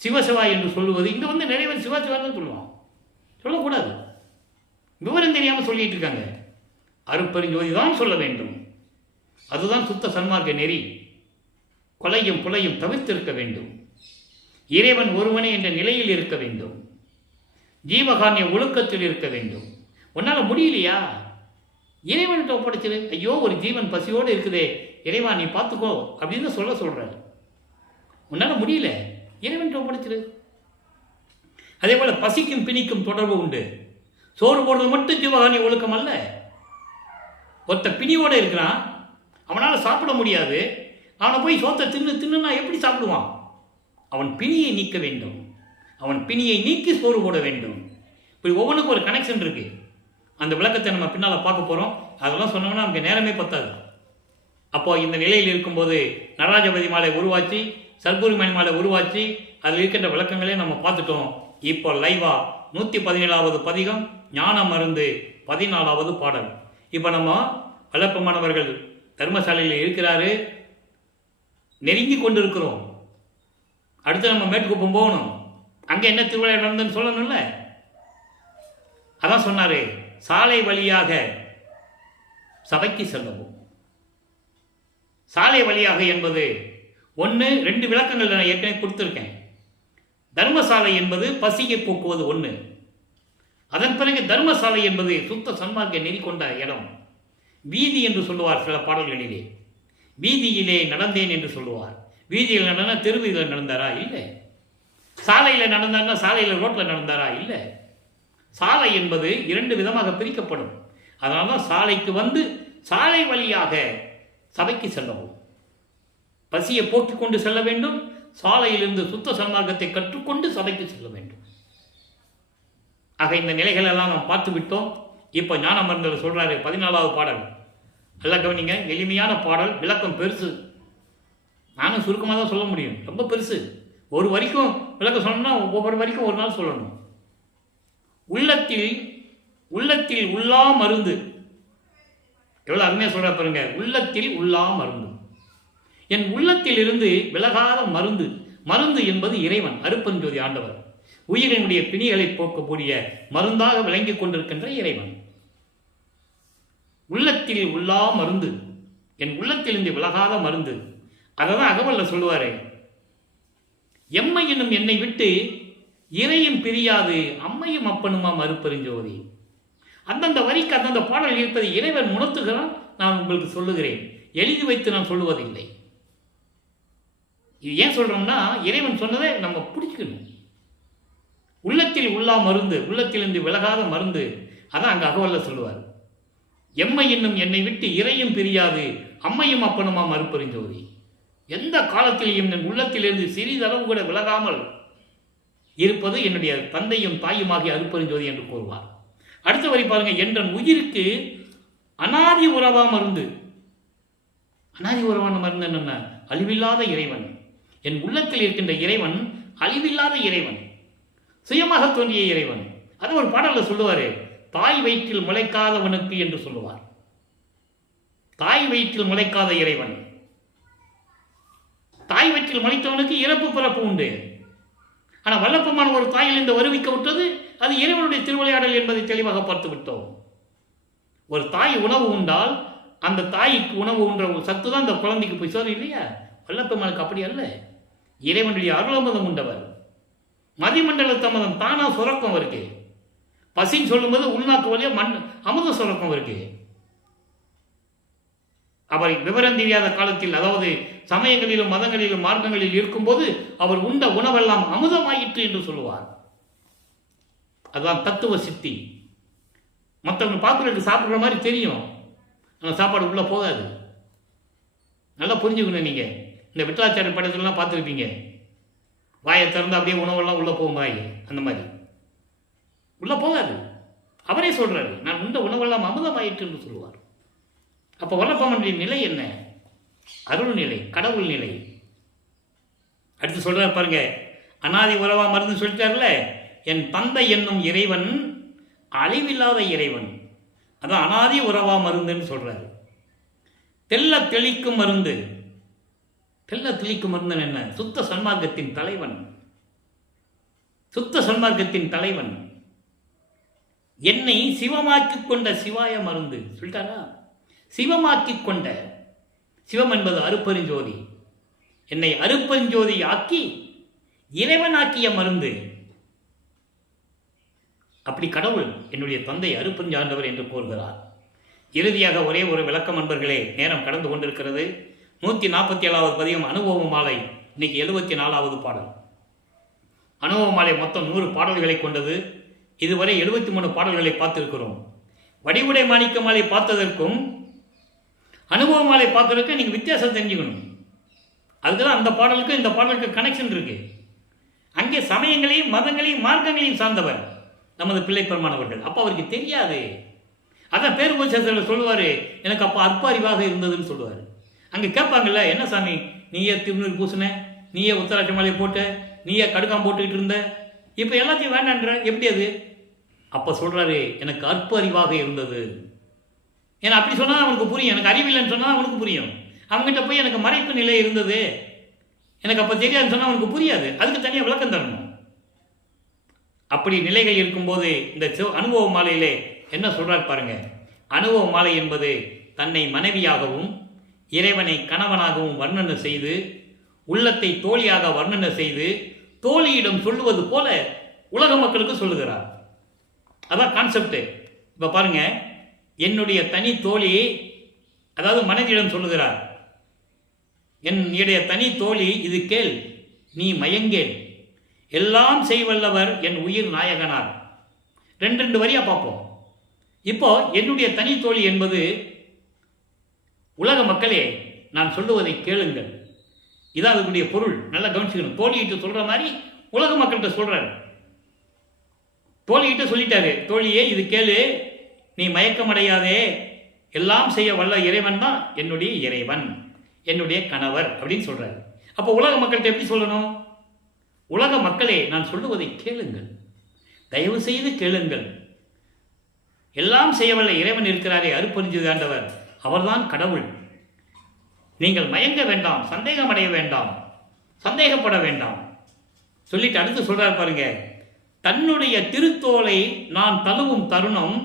சிவசிவா என்று சொல்லுவது. இங்கே வந்து நிறைய பேர் சிவாசிவான்னு சொல்லுவான், சொல்லக்கூடாது. விவரம் தெரியாமல் சொல்லிட்டு இருக்காங்க. அருட்பெருஞ்சோதி தான் சொல்ல வேண்டும். அதுதான் சுத்த சன்மார்க்க நெறி. கொலையும் புலையும் தவிர்த்திருக்க வேண்டும். இறைவன் ஒருவனே என்ற நிலையில் இருக்க வேண்டும். ஜீவகானிய ஒழுக்கத்தில் இருக்க வேண்டும். உன்னால் முடியலையா, இறைவன்கிட்ட ஒப்படைச்சிரு. ஐயோ, ஒரு ஜீவன் பசியோடு இருக்குதே, இறைவா நீ பார்த்துக்கோ அப்படின்னு சொல்ற. உன்னால் முடியல, இறைவன்கிட்ட ஒப்படைச்சிரு. அதே போல பசிக்கும் பிணிக்கும் தொடர்பு உண்டு. சோறு போடுறது மட்டும் ஜீவகானிய ஒழுக்கம் அல்ல. ஒருத்த பிணியோடு இருக்கிறான், அவனால் சாப்பிட முடியாது. அவனை போய் சோத்தை தின்னுனா எப்படி சாப்பிடுவான்? அவன் பிணியை நீக்க வேண்டும். அவன் பிணியை நீக்கி சோறு போட வேண்டும். இப்படி ஒவ்வொன்றுக்கும் ஒரு கனெக்ஷன் இருக்கு. அந்த விளக்கத்தை நம்ம பின்னால் பார்க்க போகிறோம். அதெல்லாம் சொன்னோம்னா நமக்கு நேரமே பத்தாது. அப்போ இந்த நிலையில் இருக்கும்போது நடராஜபதி மாலை உருவாச்சு, சர்க்குரு மணி மாலை உருவாச்சு, அதில் இருக்கின்ற விளக்கங்களே நம்ம பார்த்துட்டோம். இப்போ லைவா 117வது பதிகம் ஞான மருந்து 14வது பாடல். இப்போ நம்ம வல்லப்பமானவர்கள் தர்மசாலையில் இருக்கிறாரு, நெருங்கி கொண்டு இருக்கிறோம். அடுத்து நம்ம மேட்டுக்குப்பம் போகணும். அங்கே என்ன திருவிழா நடந்ததுன்னு சொல்லணும்ல. அதான் சொன்னாரு, சாலை வழியாக சபைக்கு செல்லவும். சாலை வழியாக என்பது 2 விளக்கங்கள் நான் ஏற்கனவே கொடுத்துருக்கேன். தர்மசாலை என்பது பசியை போக்குவது 1. அதன் பிறகு தர்மசாலை என்பது சுத்த சன்மார்க்க நெறி கொண்ட இடம். வீதி என்று சொல்லுவார் சில பாடல்களிலே. வீதியிலே நடந்தேன் என்று சொல்லுவார். வீதியில் நடந்தா தெருவீதியில் நடந்தாரா? இல்லை. சாலையில் நடந்தார்னா சாலையில் ரோட்டில் நடந்தாரா? இல்லை. சாலை என்பது 2 விதமாக பிரிக்கப்படும். அதனால தான் சாலைக்கு வந்து சாலை வழியாக சபைக்கு செல்லவும். பசியை போக்கிக் கொண்டு செல்ல வேண்டும். சாலையிலிருந்து சுத்த சன்மார்க்கத்தை கற்றுக்கொண்டு சபைக்கு செல்ல வேண்டும். ஆக இந்த நிலைகள் எல்லாம் நாம் பார்த்து விட்டோம். இப்போ ஞான மருந்தர் சொல்றாரு 14வது பாடல். நல்லா கவனிங்க, எளிமையான பாடல், விளக்கம் பெருசு. நானும் சுருக்கமாக தான் சொல்ல முடியும், ரொம்ப பெருசு. ஒரு வரைக்கும் விளக்கம் சொல்லணும்னா ஒவ்வொரு வரைக்கும் ஒரு நாள் சொல்லணும். உள்ளத்தில் உள்ளா மருந்து. எவ்வளோ அருமையாக சொல்ற பாருங்க. உள்ளத்தில் உள்ளா மருந்து. என் உள்ளத்தில் இருந்து விலகாத மருந்து. மருந்து என்பது இறைவன், அருட்பெருஞ்சோதி ஆண்டவர். உயிரினுடைய பிணிகளை போக்கக்கூடிய மருந்தாக விளங்கி கொண்டிருக்கின்ற இறைவன். உள்ளத்தில் உள்ளா மருந்து, என் உள்ளத்திலிருந்து விலகாத மருந்து. அதான் அகவல்ல சொல்லுவாரு, எம்மை என்னும் என்னை விட்டு இறையும் பிரியாது அம்மையும் அப்பனுமாம் அருட்பெருஞ்சோதி. அந்தந்த வரிக்கு அந்தந்த பாடல் இருப்பதை இறைவன் உணர்த்துகிறான். நான் உங்களுக்கு சொல்லுகிறேன், எழுதி வைத்து நான் சொல்லுவதில்லை. இது ஏன் சொல்றோம்னா, இறைவன் சொன்னதை நம்ம பிடிச்சிக்கணும். உள்ளத்தில் உள்ளா மருந்து, உள்ளத்திலிருந்து விலகாத மருந்து. அதான் அங்க அகவல்ல சொல்லுவார், எம்மை என்னும் என்னை விட்டு இறையும் பிரியாது அம்மையும் அப்பனுமாம் அருட்பெருஞ்சோதி. எந்த காலத்திலேயும் என் உள்ளத்திலிருந்து சிறிதளவு கூட விலகாமல் இருப்பது என்னுடைய தந்தையும் தாயுமாகிய அருட்பெருஞ்சோதி என்று கூறுவார். அடுத்த வரி பாருங்க, என்றன் உயிருக்கு அனாதி உறவா மருந்து. அனாதி உறவான மருந்து என்னென்ன? அழிவில்லாத இறைவன். என் உள்ளத்தில் இருக்கின்ற இறைவன் அழிவில்லாத இறைவன், சுயமாக தோன்றிய இறைவன். அது ஒரு பாடல்ல சொல்லுவாரு, தாய் வயிற்றில் முளைக்காதவனுக்கு என்று சொல்லுவார். தாய் வயிற்றில் முளைக்காத இறைவன். தாய் வயிற்றில் முளைத்தவனுக்கு இறப்பு பிறப்பு உண்டு. ஆனால் வல்லப்பமான ஒரு தாயிலிருந்து வருவிக்க விட்டது அது இறைவனுடைய திருவிளையாடல் என்பதை தெளிவாக பார்த்து விட்டோம். ஒரு தாய் உணவு உண்டால் அந்த தாய்க்கு உணவு உண்ற சத்து தான் அந்த குழந்தைக்கு போய் சேரும் இல்லையா? வல்லப்பெருமானுக்கு அப்படி அல்ல. இறைவனுடைய அருளமதம் உண்டவர். மதிமண்டல தமதம் தானா சுரக்கம் இருக்கு. பசின்னு சொல்லும்போது உள்நாக்கு வழியா அமுத சுரக்கம் இருக்கு. அவர் விவரம் தெரியாத காலத்தில், அதாவது சமயங்களிலும் மதங்களிலும் மார்க்கங்களில் இருக்கும்போது அவர் உண்ட உணவெல்லாம் அமுதமாயிற்று என்று சொல்லுவார். அதுதான் தத்துவ சித்தி. மற்றவங்க பார்க்குறதுக்கு சாப்பிட்ற மாதிரி தெரியும், ஆனால் சாப்பாடு உள்ளே போகாது. நல்லா புரிஞ்சுக்கணும். நீங்கள் இந்த விட்டலாச்சார படத்துலலாம் பார்த்துருப்பீங்க, வாயை திறந்து அப்படியே உணவெல்லாம் உள்ளே போகும் வாய், அந்த மாதிரி உள்ள போகாது. அவரே சொல்றாரு, நான் உண்ட உணவெல்லாம் அமுதமாயிற்று என்று சொல்லுவார். அப்ப வல்லப்பனுடைய நிலை என்ன? அருள் நிலை, கடவுள் நிலை. அடுத்து சொல்றாரு பாருங்க, அனாதி உறவா மருந்து சொல்லிட்டார்ல, என் தந்தை என்னும் இறைவன் அழிவில்லாத இறைவன். அதான் அனாதி உறவா மருந்துன்னு சொல்றாரு. தெல்ல தெளிக்கும் மருந்து. தெல்ல தெளிக்கும் மருந்து என்ன? சுத்த சன்மார்க்கத்தின் தலைவன். சுத்த சன்மார்க்கத்தின் தலைவன். என்னை சிவமாக்கிக் கொண்ட சிவாய மருந்து சொல்லிட்டாரா? சிவமாக்கிக் கொண்ட, சிவம் என்பது அருப்பெருஞ்சோதி. என்னை அருப்பெருஞ்சோதி ஆக்கி இறைவனாக்கிய மருந்து. அப்படி கடவுள் என்னுடைய தந்தை அருப்பெருஞ்சாண்டவர் என்று கூறுகிறார். இறுதியாக ஒரே ஒரு விளக்கம் நண்பர்களே, நேரம் கடந்து கொண்டிருக்கிறது. 147வது பதிகம் அனுபவ மாலை. இன்னைக்கு 74வது பாடல். அனுபவ மாலை மொத்தம் 100 பாடல்களை கொண்டது. இதுவரை 73 பாடல்களை பார்த்திருக்கிறோம். வடிவுடை மாணிக்க மாலை பார்த்ததற்கும் அனுபவ மாலை பார்க்கறதுக்கு நீங்கள் வித்தியாசம் தெரிஞ்சுக்கணும். அதுக்குதான் அந்த பாடலுக்கு இந்த பாடலுக்கு கனெக்ஷன் இருக்கு. அங்கே சமயங்களையும் மதங்களையும் மார்க்கங்களையும் சார்ந்தவர் நமது பிள்ளை பெருமானவர்கள். அப்போ அவருக்கு தெரியாது. அதான் பேர் உபதேசத்தில் சொல்லுவார், எனக்கு அப்போ அற்ப அறிவாக இருந்ததுன்னு சொல்லுவார். அங்கே கேட்பாங்கல்ல, என்ன சாமி நீயே திருநூறு பூசின, நீயே உத்தராட்சி மாலை போட்ட, நீயே கடுக்காம் போட்டுக்கிட்டு இருந்த, இப்போ எல்லாத்தையும் வேண்டான்ற, எப்படி அது? அப்போ சொல்கிறாரு, எனக்கு அற்ப அறிவாக இருந்தது. ஏன்னா அப்படி சொன்னால் அவனுக்கு புரியும். எனக்கு அறிவில்லைன்னு சொன்னால் அவனுக்கு புரியும். அவங்ககிட்ட போய் எனக்கு மறைப்பு நிலை இருந்தது, எனக்கு அப்போ தெரியாதுன்னு சொன்னால் அவனுக்கு புரியாது. அதுக்கு தனியாக விளக்கம் தரணும். அப்படி நிலைகள் இருக்கும்போது இந்த அனுபவ மாலையிலே என்ன சொல்றார் பாருங்க. அனுபவ மாலை என்பது தன்னை மனைவியாகவும் இறைவனை கணவனாகவும் வர்ணனை செய்து, உள்ளத்தை தோழியாக வர்ணனை செய்து, தோழியிடம் சொல்லுவது போல உலக மக்களுக்கு சொல்லுகிறார். அதான் கான்செப்ட். இப்ப பாருங்க, என்னுடைய தனி தோழி, அதாவது மனைவியிடம் சொல்லுகிறார், என்னுடைய தனி தோழி இது கேள், நீ மயங்கேல், எல்லாம் செய்வல்லவர் என் உயிர் நாயகனார். ரெண்டு வரியா பார்ப்போம். இப்போ என்னுடைய தனி தோழி என்பது, உலக மக்களே நான் சொல்லுவதை கேளுங்கள். இதான் அதுக்குரிய பொருள். நல்லா கவனிச்சுக்கணும். தோழிகிட்ட சொல்ற மாதிரி உலக மக்கள்கிட்ட சொல்றாரு. தோழிகிட்ட சொல்லிட்டாரு, தோழியே இது கேளு, நீ மயக்கமடையாதே, எல்லாம் செய்ய வல்ல இறைவன் தான் என்னுடைய இறைவன், என்னுடைய கணவர் அப்படின்னு சொல்றாரு. அப்போ உலக மக்கள்கிட்ட எப்படி சொல்லணும்? உலக மக்களே நான் சொல்லுவதை கேளுங்கள், தயவு செய்து கேளுங்கள். எல்லாம் செய்யவல்ல இறைவன் இருக்கிறாரே அருப்பெருஞ்சாண்டவர், அவர்தான் கடவுள். நீங்கள் மயங்க வேண்டாம், சந்தேகம் அடைய வேண்டாம், சந்தேகப்பட வேண்டாம் சொல்லிட்டு அடுத்து சொல்றாரு பாருங்க. தன்னுடைய திருத்தோலை நான் தழுவும் தருணம்,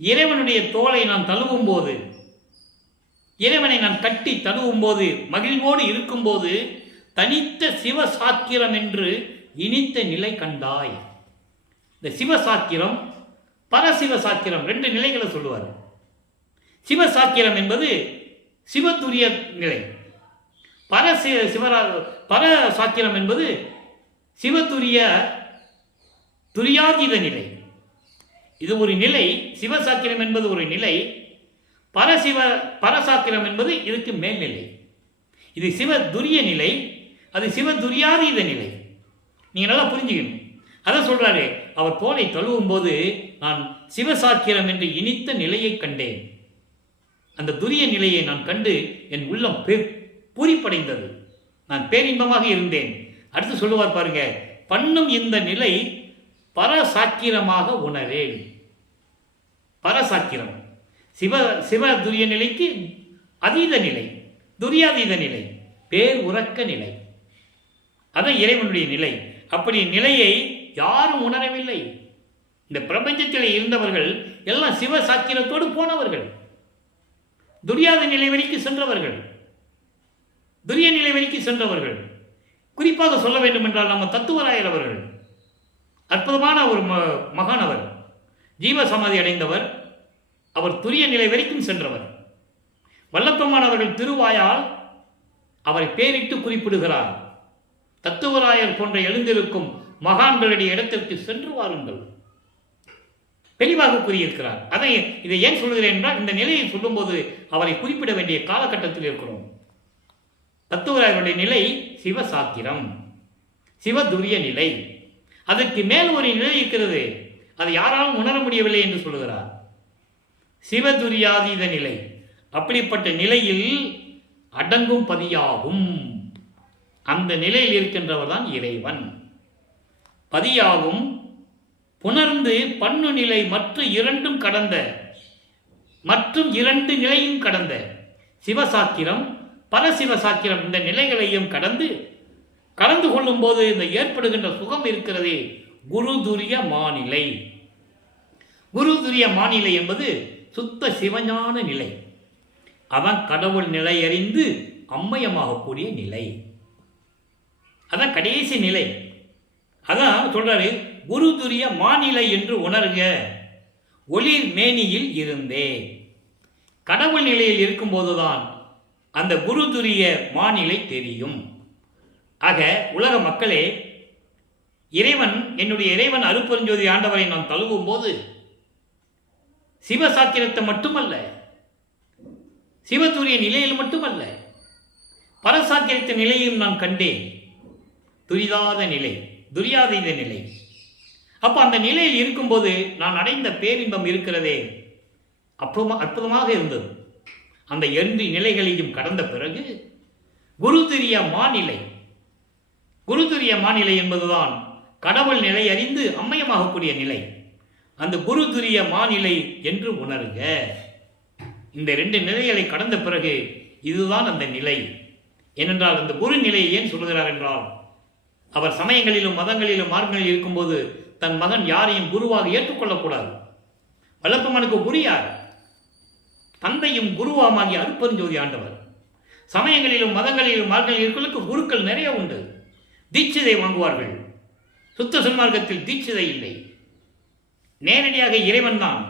இறைவனுடைய தோலை நான் தழுவும் போது, இறைவனை நான் கட்டி தழுவும் போது, மகிழ்வோடு இருக்கும் போது, தனித்த சிவசாக்கிரம் என்று இனித்த நிலை கண்டாய். இந்த சிவசாக்கிரம் பரசிவசாக்கிரம் 2 நிலைகளை சொல்லுவார். சிவசாக்கிரம் என்பது சிவதுரிய நிலை, பரசாக்கிரம் என்பது துரியாதீத நிலை. இது ஒரு நிலை. சிவசாக்கிரம் என்பது ஒரு நிலை, பரசாக்கிரம் என்பது இதுக்கு மேல்நிலை. இது சிவதுரிய நிலை, அது சிவதுரியாதீத நிலை. நீங்க நல்லா புரிஞ்சுக்கணும். அதான் சொல்றாரு, அவர் தோலை தழுவும் போது நான் சிவசாக்கிரம் என்று இனித்த நிலையை கண்டேன். அந்த துரிய நிலையை நான் கண்டு என் உள்ளம் பூரிப்படைந்தது, நான் பேரின்பமாக இருந்தேன். அடுத்து சொல்லுவார் பாருங்க, பண்ணும் இந்த நிலை பரசாக்கிரமாக உணரேன். பரசாக்கிரம் சிவ துரிய நிலைக்கு அதீத நிலை, துரியாதீத நிலை, பேர் உறக்க நிலை. அதான் இறைவனுடைய நிலை. அப்படி நிலையை யாரும் உணரவில்லை. இந்த பிரபஞ்சத்தில் இருந்தவர்கள் எல்லாம் சிவசாக்கிரத்தோடு போனவர்கள், துரியாத நிலை வரைக்கும் சென்றவர்கள், துரிய நிலை வரைக்கும் சென்றவர்கள். குறிப்பாக சொல்ல வேண்டும் என்றால் நம்ம தத்துவராயர் அவர்கள் அற்புதமான ஒரு மகானவர், ஜீவ சமாதி அடைந்தவர். அவர் துரிய நிலை வரைக்கும் சென்றவர். வல்லப்பெருமானவர்கள் திருவாயால் அவரை பேரிட்டு குறிப்பிடுகிறார். தத்துவராயர் போன்ற எழுந்திருக்கும் மகான்களுடைய இடத்திற்கு சென்று வாருங்கள், தெளிவாக கூறியிருக்கிறார். அதை இதை ஏன் சொல்கிறேன் என்றால், இந்த நிலையை சொல்லும்போது அவரை குறிப்பிட வேண்டிய காலகட்டத்தில் இருக்கிறோம். தத்துவராயருடைய நிலை சிவசாக்கிரம், சிவதுரிய நிலை. அதற்கு மேல் ஒரு நிலை இருக்கிறது, அதை யாராலும் உணர முடியவில்லை என்று சொல்லுகிறார். சிவதுரியாதீத நிலை. அப்படிப்பட்ட நிலையில் அடங்கும் பதியாகும். அந்த நிலையில் இருக்கின்றவர் தான் இறைவன். பதியாகும் புணர்ந்து பண்ணு நிலை மற்றும் இரண்டு நிலையும் கடந்த சிவசாக்கிரம் பரசிவசாக்கிரம் இந்த நிலைகளையும் கலந்து கொள்ளும் போது இந்த ஏற்படுகின்ற சுகம் இருக்கிறதே குருதுரிய மாநிலை. குருதுரிய மாநிலை என்பது சுத்த சிவஞான நிலை. அவன் கடவுள் நிலை அறிந்து அம்மயமாகக்கூடிய நிலை. அதான் கடைசி நிலை. அதான் சொல்றாரு, குருதுரிய மாநிலை என்று உணர்க ஒளிர் மேனியில் இருந்தே. கடவுள் நிலையில் இருக்கும்போதுதான் அந்த குருதுரிய மாநிலை தெரியும். ஆக உலக மக்களே, என்னுடைய இறைவன் அருட்பெருஞ்சோதி ஆண்டவரை நான் தழுவும் போது சிவசாக்கிரத்தை மட்டுமல்ல, சிவதுரிய நிலையில் மட்டுமல்ல, பரசாக்கிரத்த நிலையும் நான் கண்டேன். துரியாதீத நிலை. அப்போ அந்த நிலையில் இருக்கும்போது நான் அடைந்த பேரின்பம் இருக்கிறதே அற்புதமாக இருந்தது. அந்த 2 நிலைகளையும் கடந்த பிறகு குருதுரிய மாநிலை என்பதுதான் கடவுள் நிலை அறிந்து அம்மயமாகக்கூடிய நிலை. அந்த குருதுரிய மாநிலை என்று உணர்க. இந்த 2 நிலைகளை கடந்த பிறகு இதுதான் அந்த நிலை. ஏனென்றால் அந்த குரு நிலையை ஏன் சொல்கிறார் என்றால், அவர் சமயங்களிலும் மதங்களிலும் மார்க்கங்களில் இருக்கும்போது தன் மகன் யாரையும் குருவாக ஏற்றுக்கொள்ளக்கூடாது. வல்லப்பெருமானுக்கு குரு யார்? தந்தையும் குருவாமாகிய அருட்பெருஞ்சோதி ஆண்டவர். சமயங்களிலும் மதங்களிலும் மார்க்கங்களில் இருக்கிறவர்களுக்கு குருக்கள் நிறைய உண்டு. தீட்சிதை வாங்குவார்கள். சுத்த சன்மார்க்கத்தில் தீட்சிதை இல்லை. நேரடியாக இறைவன் தான்.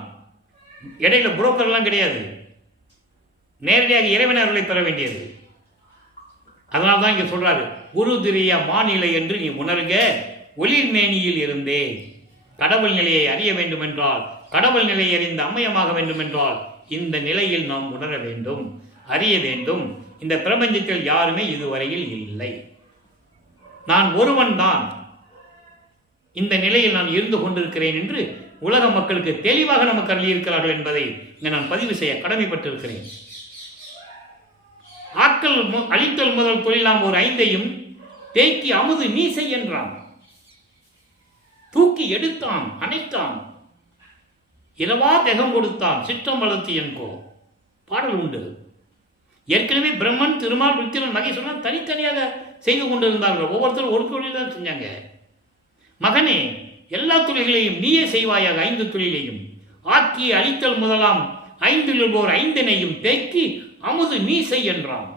இடையில புரோக்கர்லாம் கிடையாது. நேரடியாக இறைவன் அருளை பெற வேண்டியது. அதனால தான் இங்கே சொல்றாரு, குருதுரிய மாநிலை என்று நீ உணர்க ஒளிர் மேனியில் இருந்தே. கடவுள் நிலையை அறிய வேண்டும் என்றால், கடவுள் நிலையை அறிந்து அம்மயமாக வேண்டும் என்றால் இந்த நிலையில் நாம் உணர வேண்டும், அறிய வேண்டும். இந்த பிரபஞ்சத்தில் யாருமே இதுவரையில் இல்லை. நான் ஒருவன் தான் இந்த நிலையில் நான் இருந்து கொண்டிருக்கிறேன் என்று உலக மக்களுக்கு தெளிவாக நமக்கு அருளியிருக்கிறார்கள் என்பதை இங்கே நான் பதிவு செய்ய கடமைப்பட்டிருக்கிறேன். அழித்தல் முதல் தொழிலாம் ஒரு 5ஐயும் தேக்கி அமுது நீசை என்றான். தூக்கி எடுத்தான், அணைத்தான், இரவா தேகம் கொடுத்தான், சிற்றம் வளர்த்து என்கோ பாடல் உண்டு. ஏற்கனவே பிரம்மன், திருமால், ருத்திரன், மகேஸ்வரன் தனித்தனியாக செய்து கொண்டிருந்தார்கள். ஒவ்வொருத்தரும் ஒரு தொழில் தான் செஞ்சாங்க. மகனே, எல்லா தொழில்களையும் நீயே செய்வாயாக. 5 தொழிலையும் ஆக்கி அழித்தல் முதலாம் 5 5ஐயும் தேக்கி அமுது நீசை என்றான்.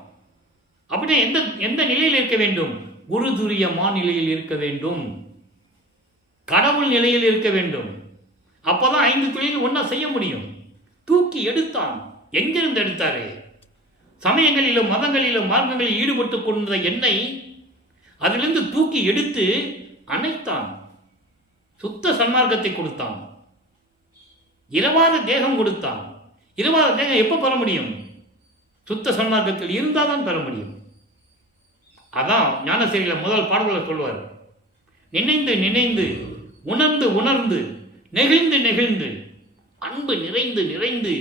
அப்படின்னா எந்த நிலையில் இருக்க வேண்டும்? குருதுரிய மாநிலையில் இருக்க வேண்டும். கடவுள் நிலையில் இருக்க வேண்டும். அப்பதான் 5 தொழில் ஒன்னா செய்ய முடியும். தூக்கி எடுத்தான். எங்கிருந்து எடுத்தாரு? சமயங்களிலும் மதங்களிலும் மார்க்கங்களில் ஈடுபட்டு கொண்ட என்னை அதிலிருந்து தூக்கி எடுத்து அணைத்தான். சுத்த சன்மார்க்கத்தை கொடுத்தான். இரவாத தேகம் கொடுத்தான். இரவாத தேகம் எப்ப பெற முடியும்? சுத்த சன்மார்க்கத்தில் இருந்தால் தான் பெற முடியும். அதான் ஞானசேரியில முதல் பாடல்களை சொல்வார், நினைந்து நினைந்து உணர்ந்து உணர்ந்து நெகிழ்ந்து நெகிழ்ந்து அன்பு நிறைந்து நிறைந்து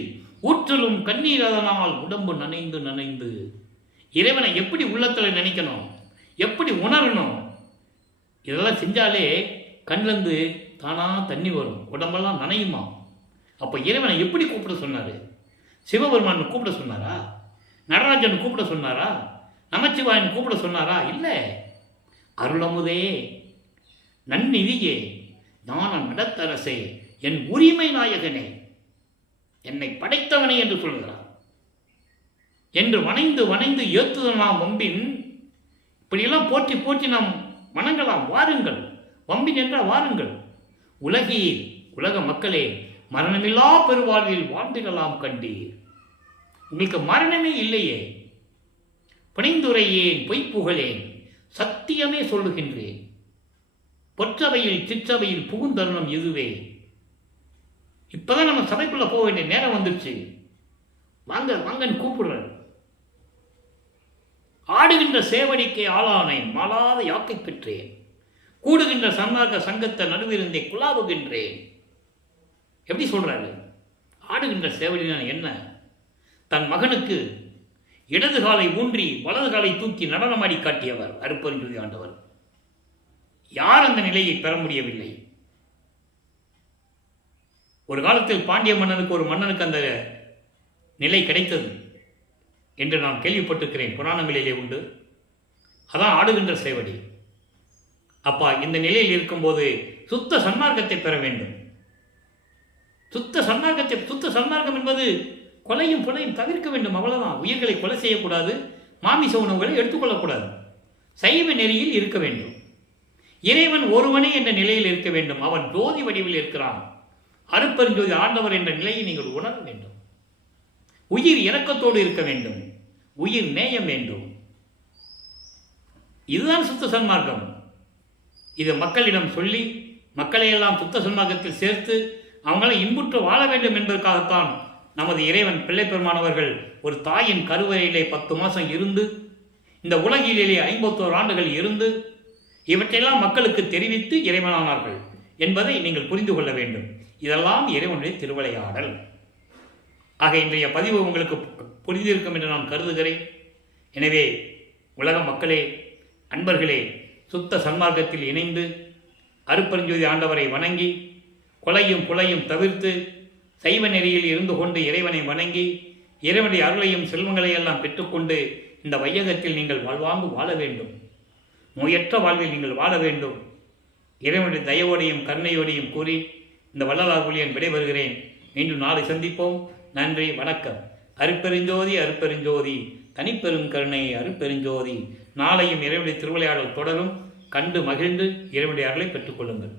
ஊற்றலும் கண்ணீர் அதனால் உடம்பு நனைந்து நனைந்து. இறைவனை எப்படி உள்ளத்தில் நினைக்கணும், எப்படி உணரணும், இதெல்லாம் செஞ்சாலே கண்ணிலிருந்து தானா தண்ணி வரும், உடம்பெல்லாம் நனையுமா. அப்போ இறைவனை எப்படி கூப்பிட சொன்னாரு? சிவபெருமான் கூப்பிட சொன்னாரா? நடராஜன் கூப்பிட சொன்னாரா? நமச்சிவாயன் கூப்பிட சொன்னாரா? இல்லை. அருளமுதே, நன்னிதியே, ஞான நடத்தரசே, என் உரிமை நாயகனே, என்னை படைத்தவனே என்று சொல்கிறார். என்று வணைந்து வணைந்து ஏத்துதல் நாம் வம்பின். இப்படியெல்லாம் போற்றி போற்றி நாம் வணங்கலாம். வாருங்கள், வம்பின் என்றால் வாருங்கள். உலகீர், உலக மக்களே, மரணமில்லா பெருவாழ்வில் வாழ்ந்திடலாம் கண்டீர். உங்களுக்கு மரணமே இல்லையே. பிணைந்துரையேன், பொய்ப்புகழேன், சத்தியமே சொல்லுகின்றேன். பொற்றவையில் சிற்றவையில் புகுந்தருணம் இதுவே. இப்பதான் நம்ம சபைக்குள்ள போக வேண்டிய நேரம் வந்துருச்சு. வாங்க வாங்கன்னு கூப்பிடுற. ஆடுகின்ற சேவடிக்கை ஆளானேன், மாளாத யாக்கை பெற்றேன். கூடுகின்ற சன்மார்க்க சங்கத்தை நடுவிருந்தே குலாவுகின்றேன். எப்படி சொல்றாரு? ஆடுகின்ற சேவடினா என்ன? தன் மகனுக்கு இடது காலை ஊன்றி வலது காலை தூக்கி நடனமாடி காட்டியவர் அருட்பெருஞ்சோதி ஆண்டவர். யார் அந்த நிலையை பெற முடியவில்லை? ஒரு காலத்தில் பாண்டிய மன்னனுக்கு ஒரு மன்னனுக்கு அந்த நிலை கிடைத்தது என்று நான் கேள்விப்பட்டிருக்கிறேன், புராணங்களிலே உண்டு. அதான் ஆடுகின்ற சேவடி. அப்பா இந்த நிலையில் இருக்கும்போது சுத்த சன்மார்க்கத்தை பெற வேண்டும். சுத்த சன்மார்க்கம் என்பது கொலையும் கொலையும் தவிர்க்க வேண்டும், அவ்வளவுதான். உயிர்களை கொலை செய்யக்கூடாது, மாமிச உணவுகளை எடுத்துக்கொள்ளக்கூடாது, சைவ நெறியில் இருக்க வேண்டும். இறைவன் ஒருவனே என்ற நிலையில் இருக்க வேண்டும். அவன் ஜோதி வடிவில் இருக்கிறான். அருட்பெருஞ்சோதி ஆண்டவர் என்ற நிலையை நீங்கள் உணர வேண்டும். உயிர் இரக்கத்தோடு இருக்க வேண்டும், உயிர் நேயம் வேண்டும். இதுதான் சுத்த சன்மார்க்கம். இது மக்களிடம் சொல்லி மக்களையெல்லாம் சுத்த சன்மார்க்கத்தில் சேர்த்து அவங்களை இன்புற்று வாழ வேண்டும் என்பதற்காகத்தான் நமது இறைவன் பிள்ளை பெருமானவர்கள் ஒரு தாயின் கருவறையிலே 10 மாதம் இருந்து, இந்த உலகிலேயே 51 ஆண்டுகள் இருந்து, இவற்றையெல்லாம் மக்களுக்கு தெரிவித்து இறைவனானார்கள் என்பதை நீங்கள் புரிந்து கொள்ள வேண்டும். இதெல்லாம் இறைவனுடைய திருவிளையாடல். ஆக இன்றைய பதிவு உங்களுக்கு புரிந்திருக்கும் என்று நான் கருதுகிறேன். எனவே உலக மக்களே, அன்பர்களே, சுத்த சன்மார்க்கத்தில் இணைந்து அருட்பெருஞ்சோதி ஆண்டவரை வணங்கி கொலையும் புலையும் தவிர்த்து சைவ நெறியில் இருந்து கொண்டு இறைவனை வணங்கி இறைவனுடைய அருளையும் செல்வங்களையெல்லாம் பெற்றுக்கொண்டு இந்த வையகத்தில் நீங்கள் வாழ்வாங்கு வாழ வேண்டும். நோயற்ற வாழ்வில் நீங்கள் வாழ வேண்டும். இறைவனுடைய தயவோடையும் கருணையோடையும் கூறி இந்த வள்ளலார் ஊழியன் விடைபெறுகிறேன். மீண்டும் நாளை சந்திப்போம். நன்றி, வணக்கம். அருட்பெருஞ்சோதி அருட்பெருஞ்சோதி தனிப்பெரும் கருணை அருட்பெருஞ்சோதி. நாளையும் இறைவனுடைய திருவிளையாடல் தொடரும். கண்டு மகிழ்ந்து இறைவனுடைய அருளை பெற்றுக்கொள்ளுங்கள்.